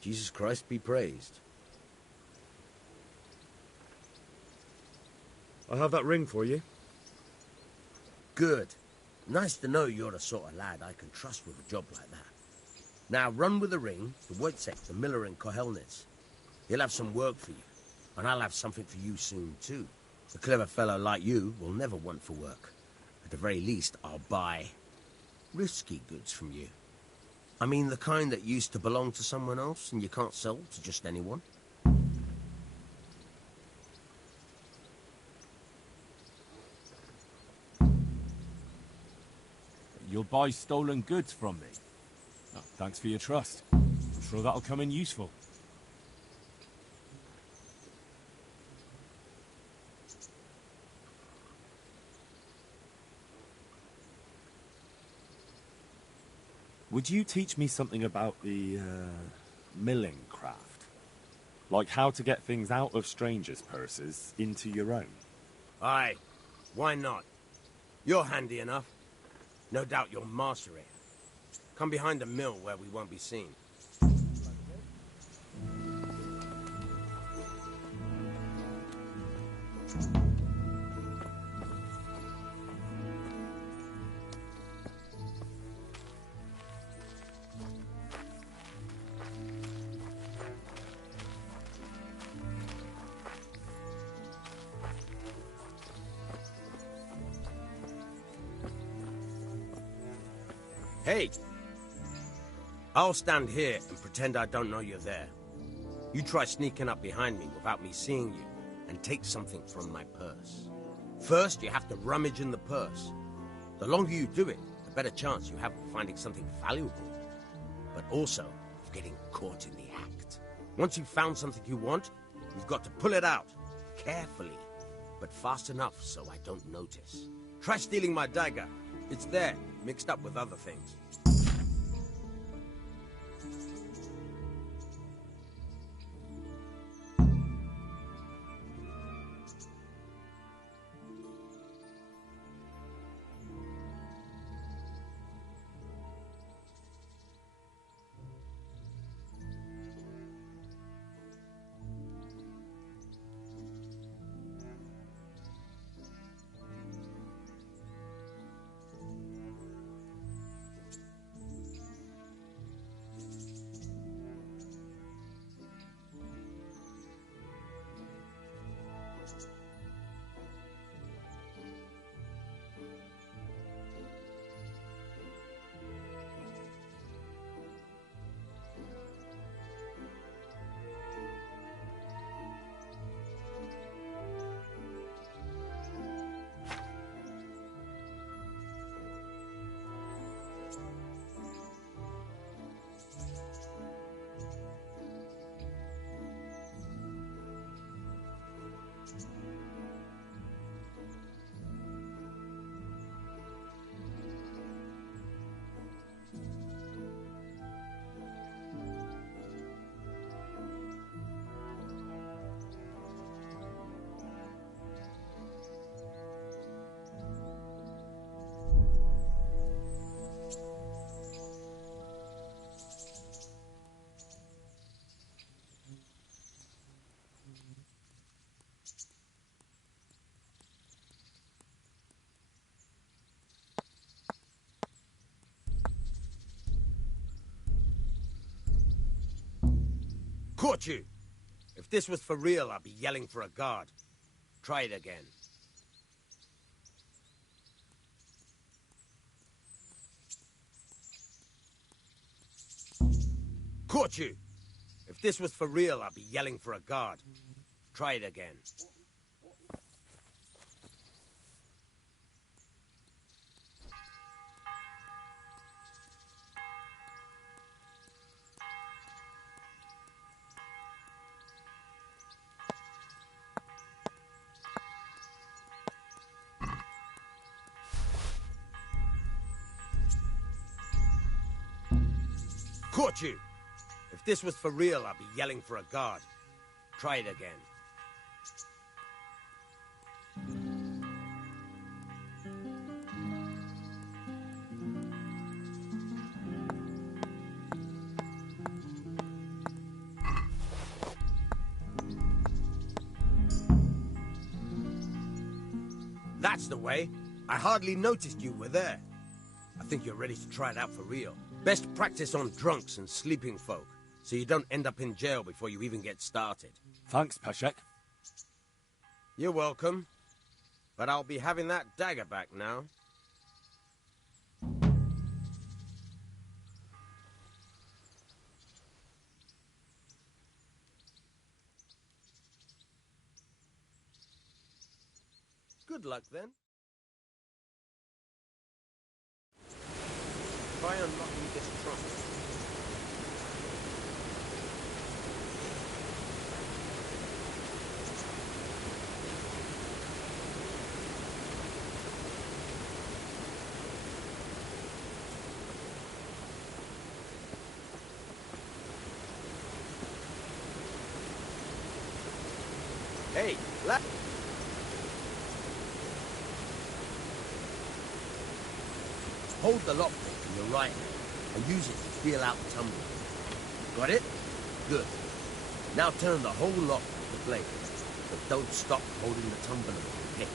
Jesus Christ be praised. I have that ring for you. Good. Nice to know you're the sort of lad I can trust with a job like that. Now run with the ring to Wojciech, the miller in Kohelnitz. He'll have some work for you, and I'll have something for you soon too. A clever fellow like you will never want for work. At the very least, I'll buy risky goods from you. I mean the kind that used to belong to someone else and you can't sell to just anyone. You'll buy stolen goods from me. Oh, thanks for your trust. I'm sure that'll come in useful. Would you teach me something about the milling craft? Like how to get things out of strangers' purses into your own? Aye, why not? You're handy enough. No doubt you'll master it. Come behind the mill where we won't be seen. Hey! I'll stand here and pretend I don't know you're there. You try sneaking up behind me without me seeing you, and take something from my purse. First, you have to rummage in the purse. The longer you do it, the better chance you have of finding something valuable, but also of getting caught in the act. Once you've found something you want, you've got to pull it out, carefully, but fast enough so I don't notice. Try stealing my dagger. It's there, mixed up with other things. Caught you! If If this was for real, I'd be yelling for a guard. Try it again. Caught you! If this was for real, I'd be yelling for a guard. Try it again. Caught you! If this was for real, I'd be yelling for a guard. Try it again. That's the way. I hardly noticed you were there. I think you're ready to try it out for real. Best practice on drunks and sleeping folk, so you don't end up in jail before you even get started. Thanks, Peshek. You're welcome. But I'll be having that dagger back now. Good luck, then. Try unlocking this trunk. Hey, left. Hold the lockpick in your right hand and use it to feel out the tumbler. Got it? Good. Now turn the whole lock with the blade, but don't stop holding the tumbler with your pick.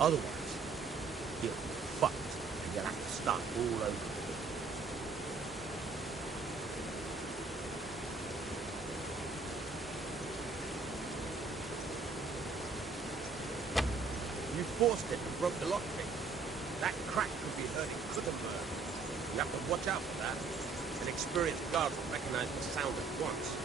Otherwise, you'll be fucked and you'll have to start all over again. You forced it and broke the lockpick. That crack could be hurting Kuttenberg. You have to watch out for that. An experienced guard will recognize the sound at once.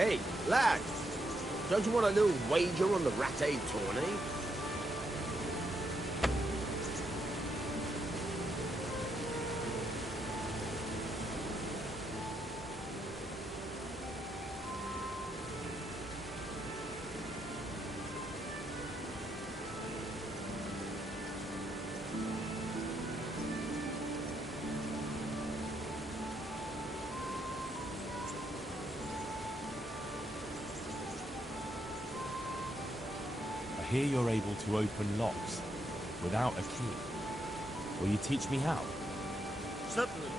Hey, lad! Don't you want a little wager on the ratte tourney? I hear you're able to open locks without a key. Will you teach me how? Certainly.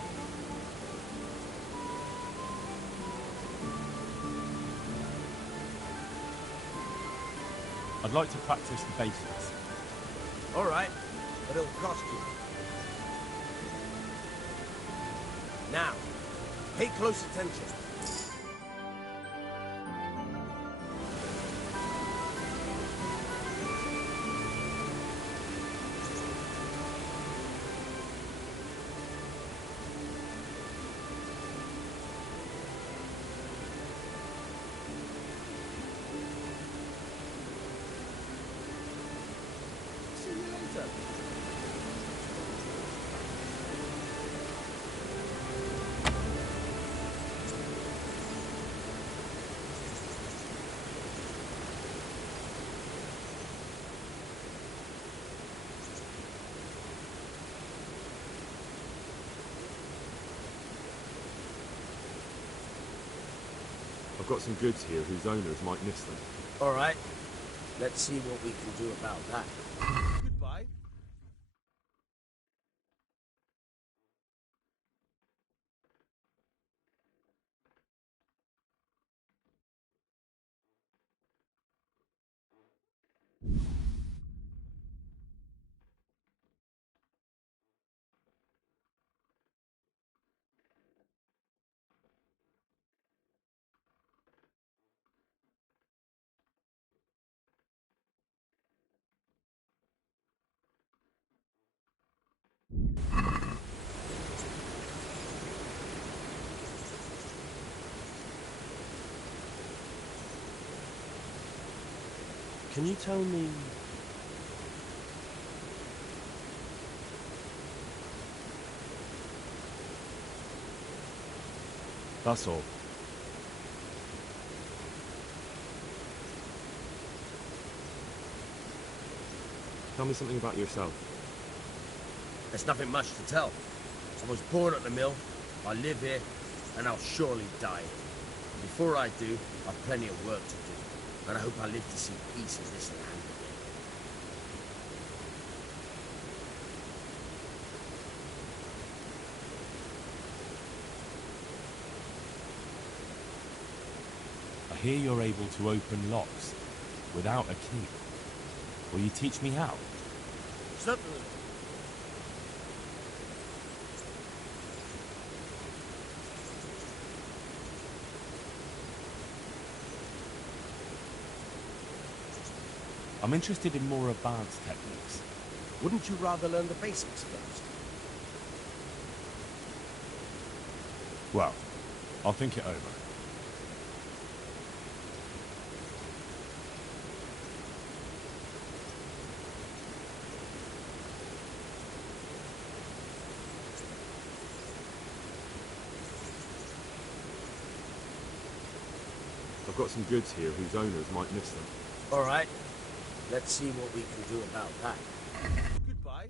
I'd like to practice the basics. All right, but it'll cost you. Now, pay close attention. See you later. I've got some goods here whose owners might miss them. All right, let's see what we can do about that. Goodbye. Can you tell me... That's all. Tell me something about yourself. There's nothing much to tell. I was born at the mill, I live here, and I'll surely die here. Before I do, I've plenty of work to do, and I hope I live to see peace in this land again. I hear you're able to open locks without a key. Will you teach me how? Certainly. I'm interested in more advanced techniques. Wouldn't you rather learn the basics first? Well, I'll think it over. I've got some goods here whose owners might miss them. All right, let's see what we can do about that. Goodbye.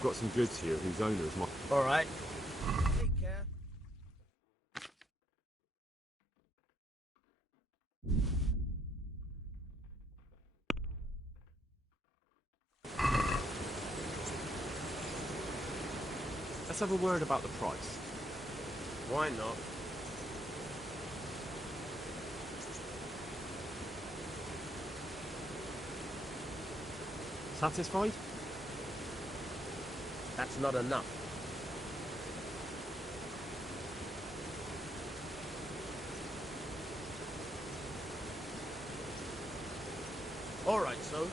I've got some goods here whose owners might... All right. Take care. Let's have a word about the price. Why not? Satisfied? That's not enough. All right, so.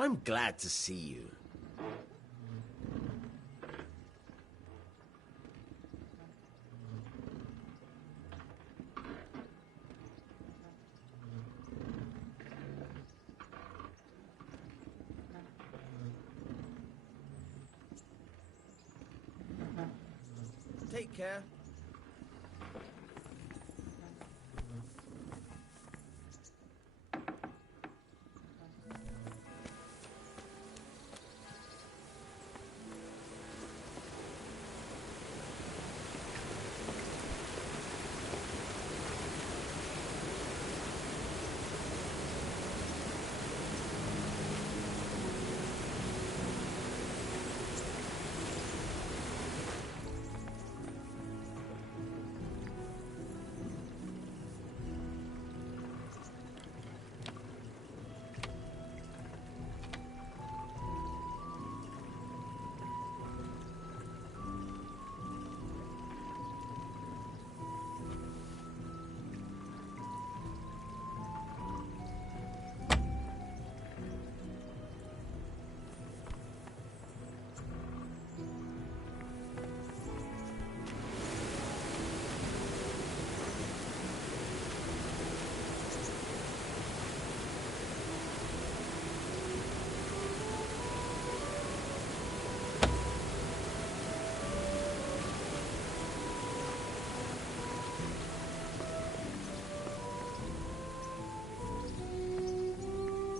I'm glad to see you. Take care.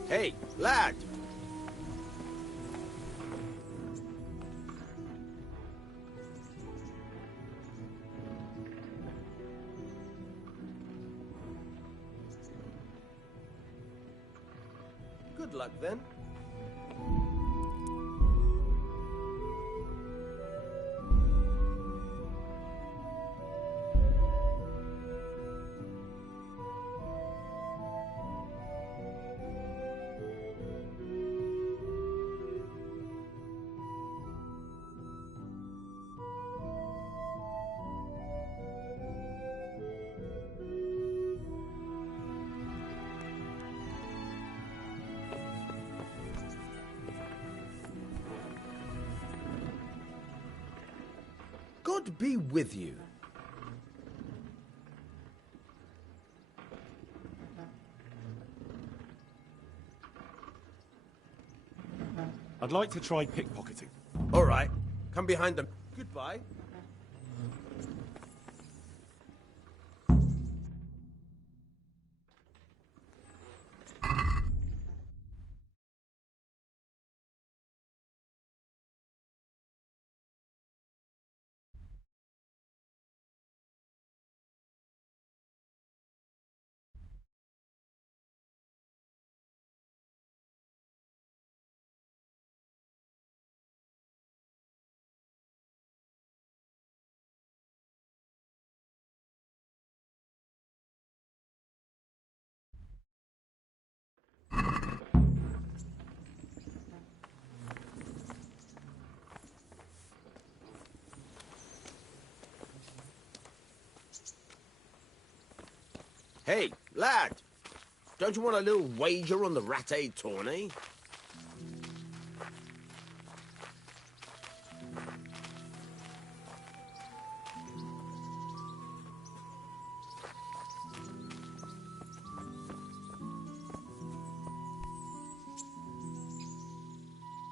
Hey, lad! Good luck, then. God be with you. I'd like to try pickpocketing. All right. Come behind them. Goodbye. Hey, lad! Don't you want a little wager on the ratte tourney?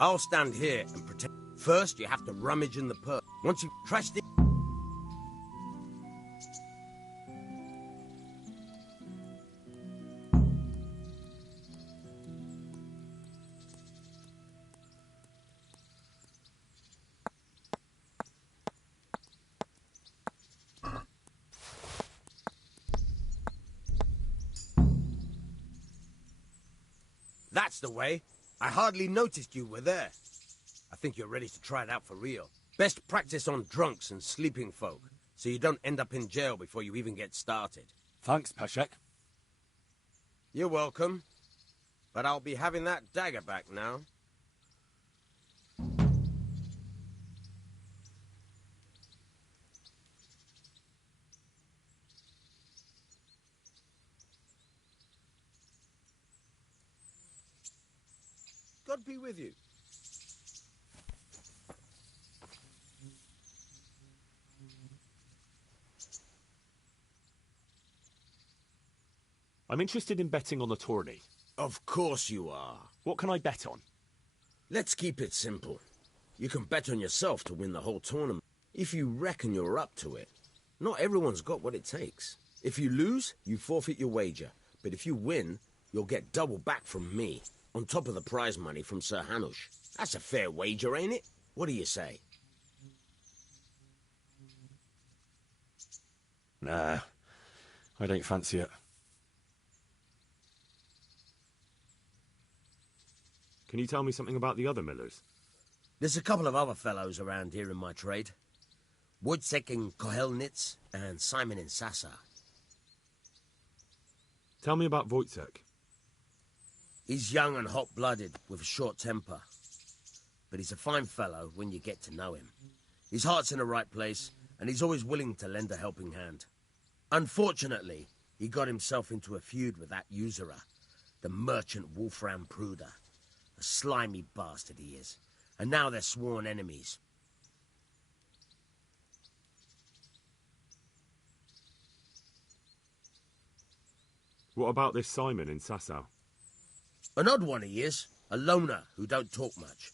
I'll stand here and pretend. First, you have to rummage in the purse. Once you've trashed it... That's the way. I hardly noticed you were there. I think you're ready to try it out for real. Best practice on drunks and sleeping folk, so you don't end up in jail before you even get started. Thanks, Peshek. You're welcome. But I'll be having that dagger back now. God be with you. I'm interested in betting on the tourney. Of course you are. What can I bet on? Let's keep it simple. You can bet on yourself to win the whole tournament, if you reckon you're up to it. Not everyone's got what it takes. If you lose, you forfeit your wager. But if you win, you'll get double back from me, on top of the prize money from Sir Hanush. That's a fair wager, ain't it? What do you say? Nah, I don't fancy it. Can you tell me something about the other millers? There's a couple of other fellows around here in my trade. Wojciech in Kohelnitz and Simon in Sasa. Tell me about Wojciech. He's young and hot-blooded, with a short temper. But he's a fine fellow when you get to know him. His heart's in the right place, and he's always willing to lend a helping hand. Unfortunately, he got himself into a feud with that usurer, the merchant Wolfram Pruder. A slimy bastard he is. And now they're sworn enemies. What about this Simon in Sasau? An odd one he is. A loner who don't talk much.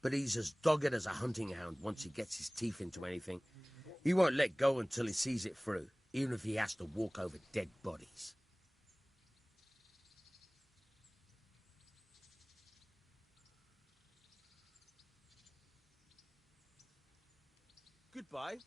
But he's as dogged as a hunting hound once he gets his teeth into anything. He won't let go until he sees it through, even if he has to walk over dead bodies. Goodbye.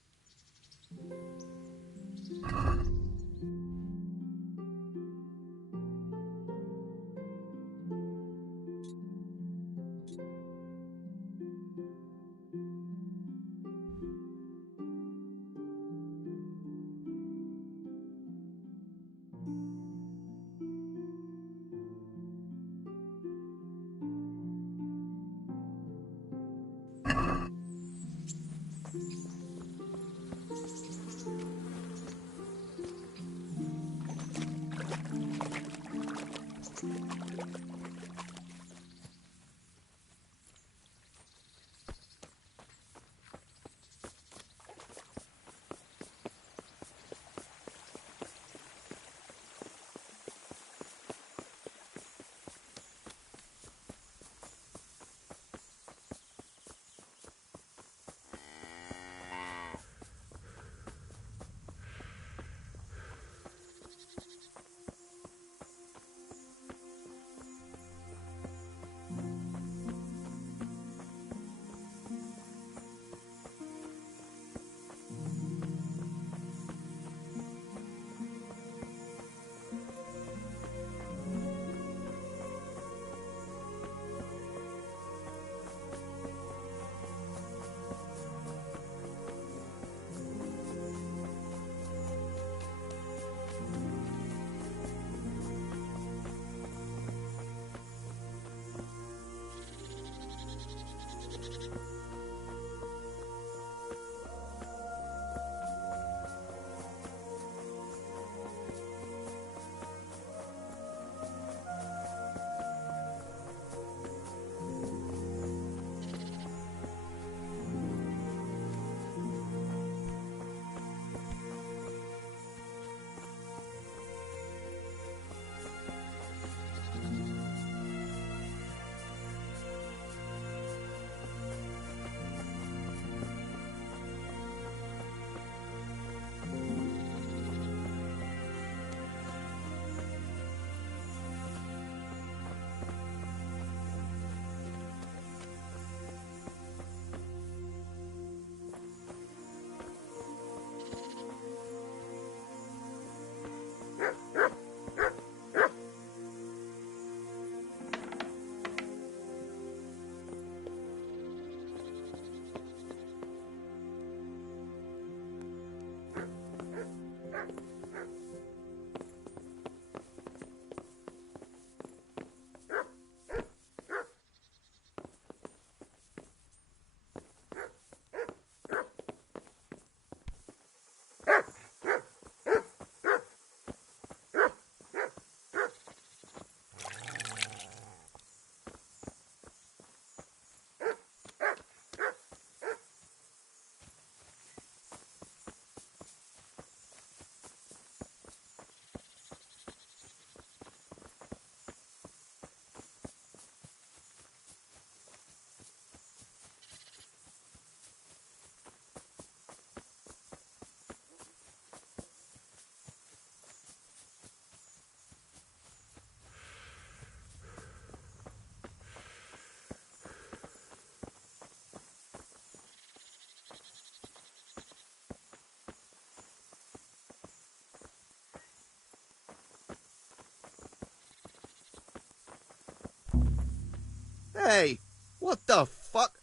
Hey, what the fuck?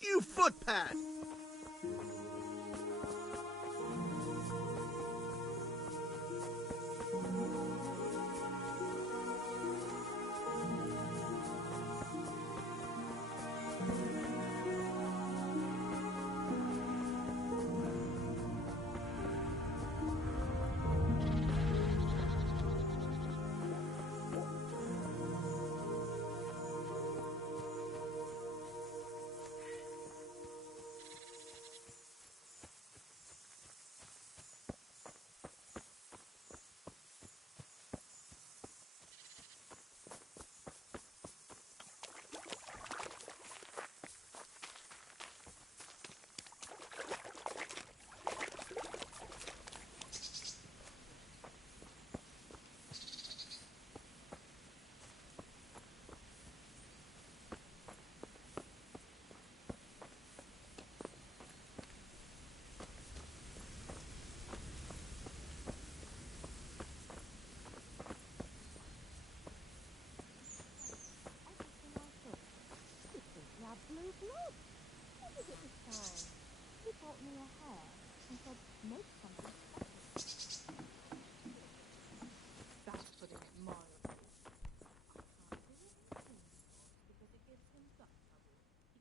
You footpad!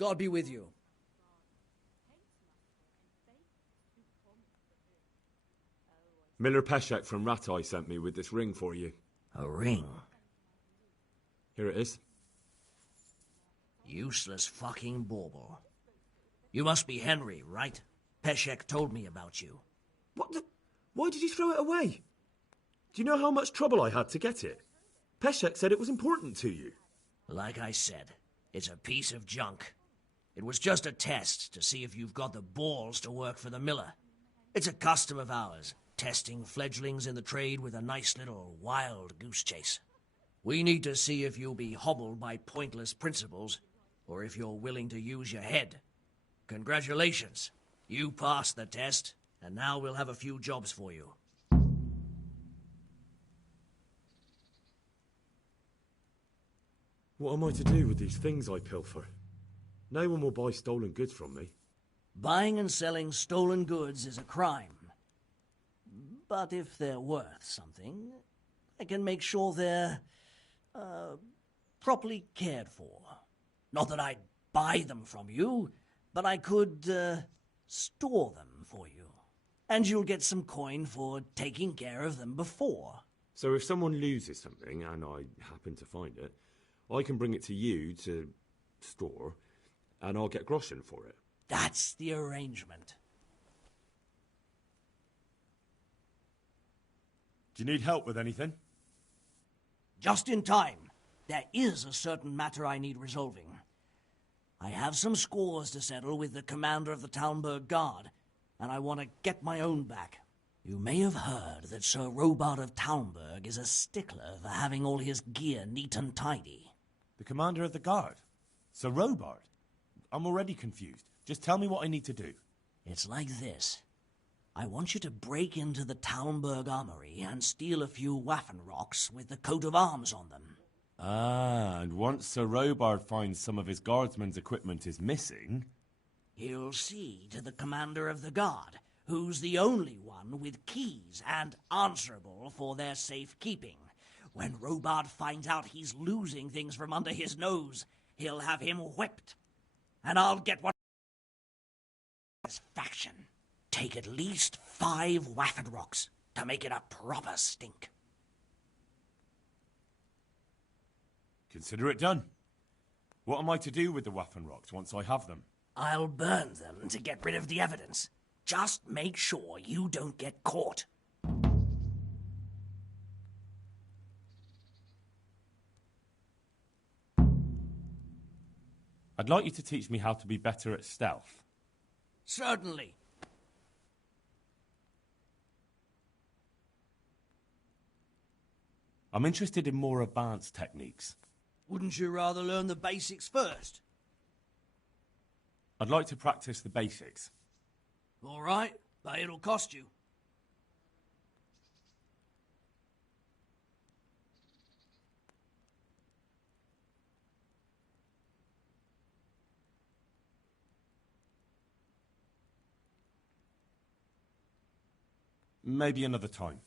God be with you. Miller Peshek from Ratai sent me with this ring for you. A ring? Here it is. Useless fucking bauble. You must be Henry, right? Peshek told me about you. What the... Why did you throw it away? Do you know how much trouble I had to get it? Peshek said it was important to you. Like I said, it's a piece of junk. It was just a test to see if you've got the balls to work for the miller. It's a custom of ours, testing fledglings in the trade with a nice little wild goose chase. We need to see if you'll be hobbled by pointless principles, or if you're willing to use your head. Congratulations. You passed the test, and now we'll have a few jobs for you. What am I to do with these things I pilfer? No one will buy stolen goods from me. Buying and selling stolen goods is a crime. But if they're worth something, I can make sure they're, properly cared for. Not that I'd buy them from you, but I could, store them for you. And you'll get some coin for taking care of them before. So if someone loses something, and I happen to find it, I can bring it to you to store, and I'll get groschen for it. That's the arrangement. Do you need help with anything? Just in time. There is a certain matter I need resolving. I have some scores to settle with the commander of the Talmberg Guard, and I want to get my own back. You may have heard that Sir Robard of Talmberg is a stickler for having all his gear neat and tidy. The commander of the guard? Sir Robard? I'm already confused. Just tell me what I need to do. It's like this. I want you to break into the Talmberg armory and steal a few Waffenrocks with the coat of arms on them. Ah, and once Sir Robard finds some of his guardsmen's equipment is missing... He'll see to the commander of the guard, who's the only one with keys and answerable for their safekeeping. When Robard finds out he's losing things from under his nose, he'll have him whipped. And I'll get what satisfaction. Take at least 5 Waffenrocks to make it a proper stink. Consider it done. What am I to do with the Waffenrocks once I have them? I'll burn them to get rid of the evidence. Just make sure you don't get caught. I'd like you to teach me how to be better at stealth. Certainly. I'm interested in more advanced techniques. Wouldn't you rather learn the basics first? I'd like to practice the basics. All right, but it'll cost you. Maybe another time.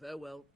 Farewell.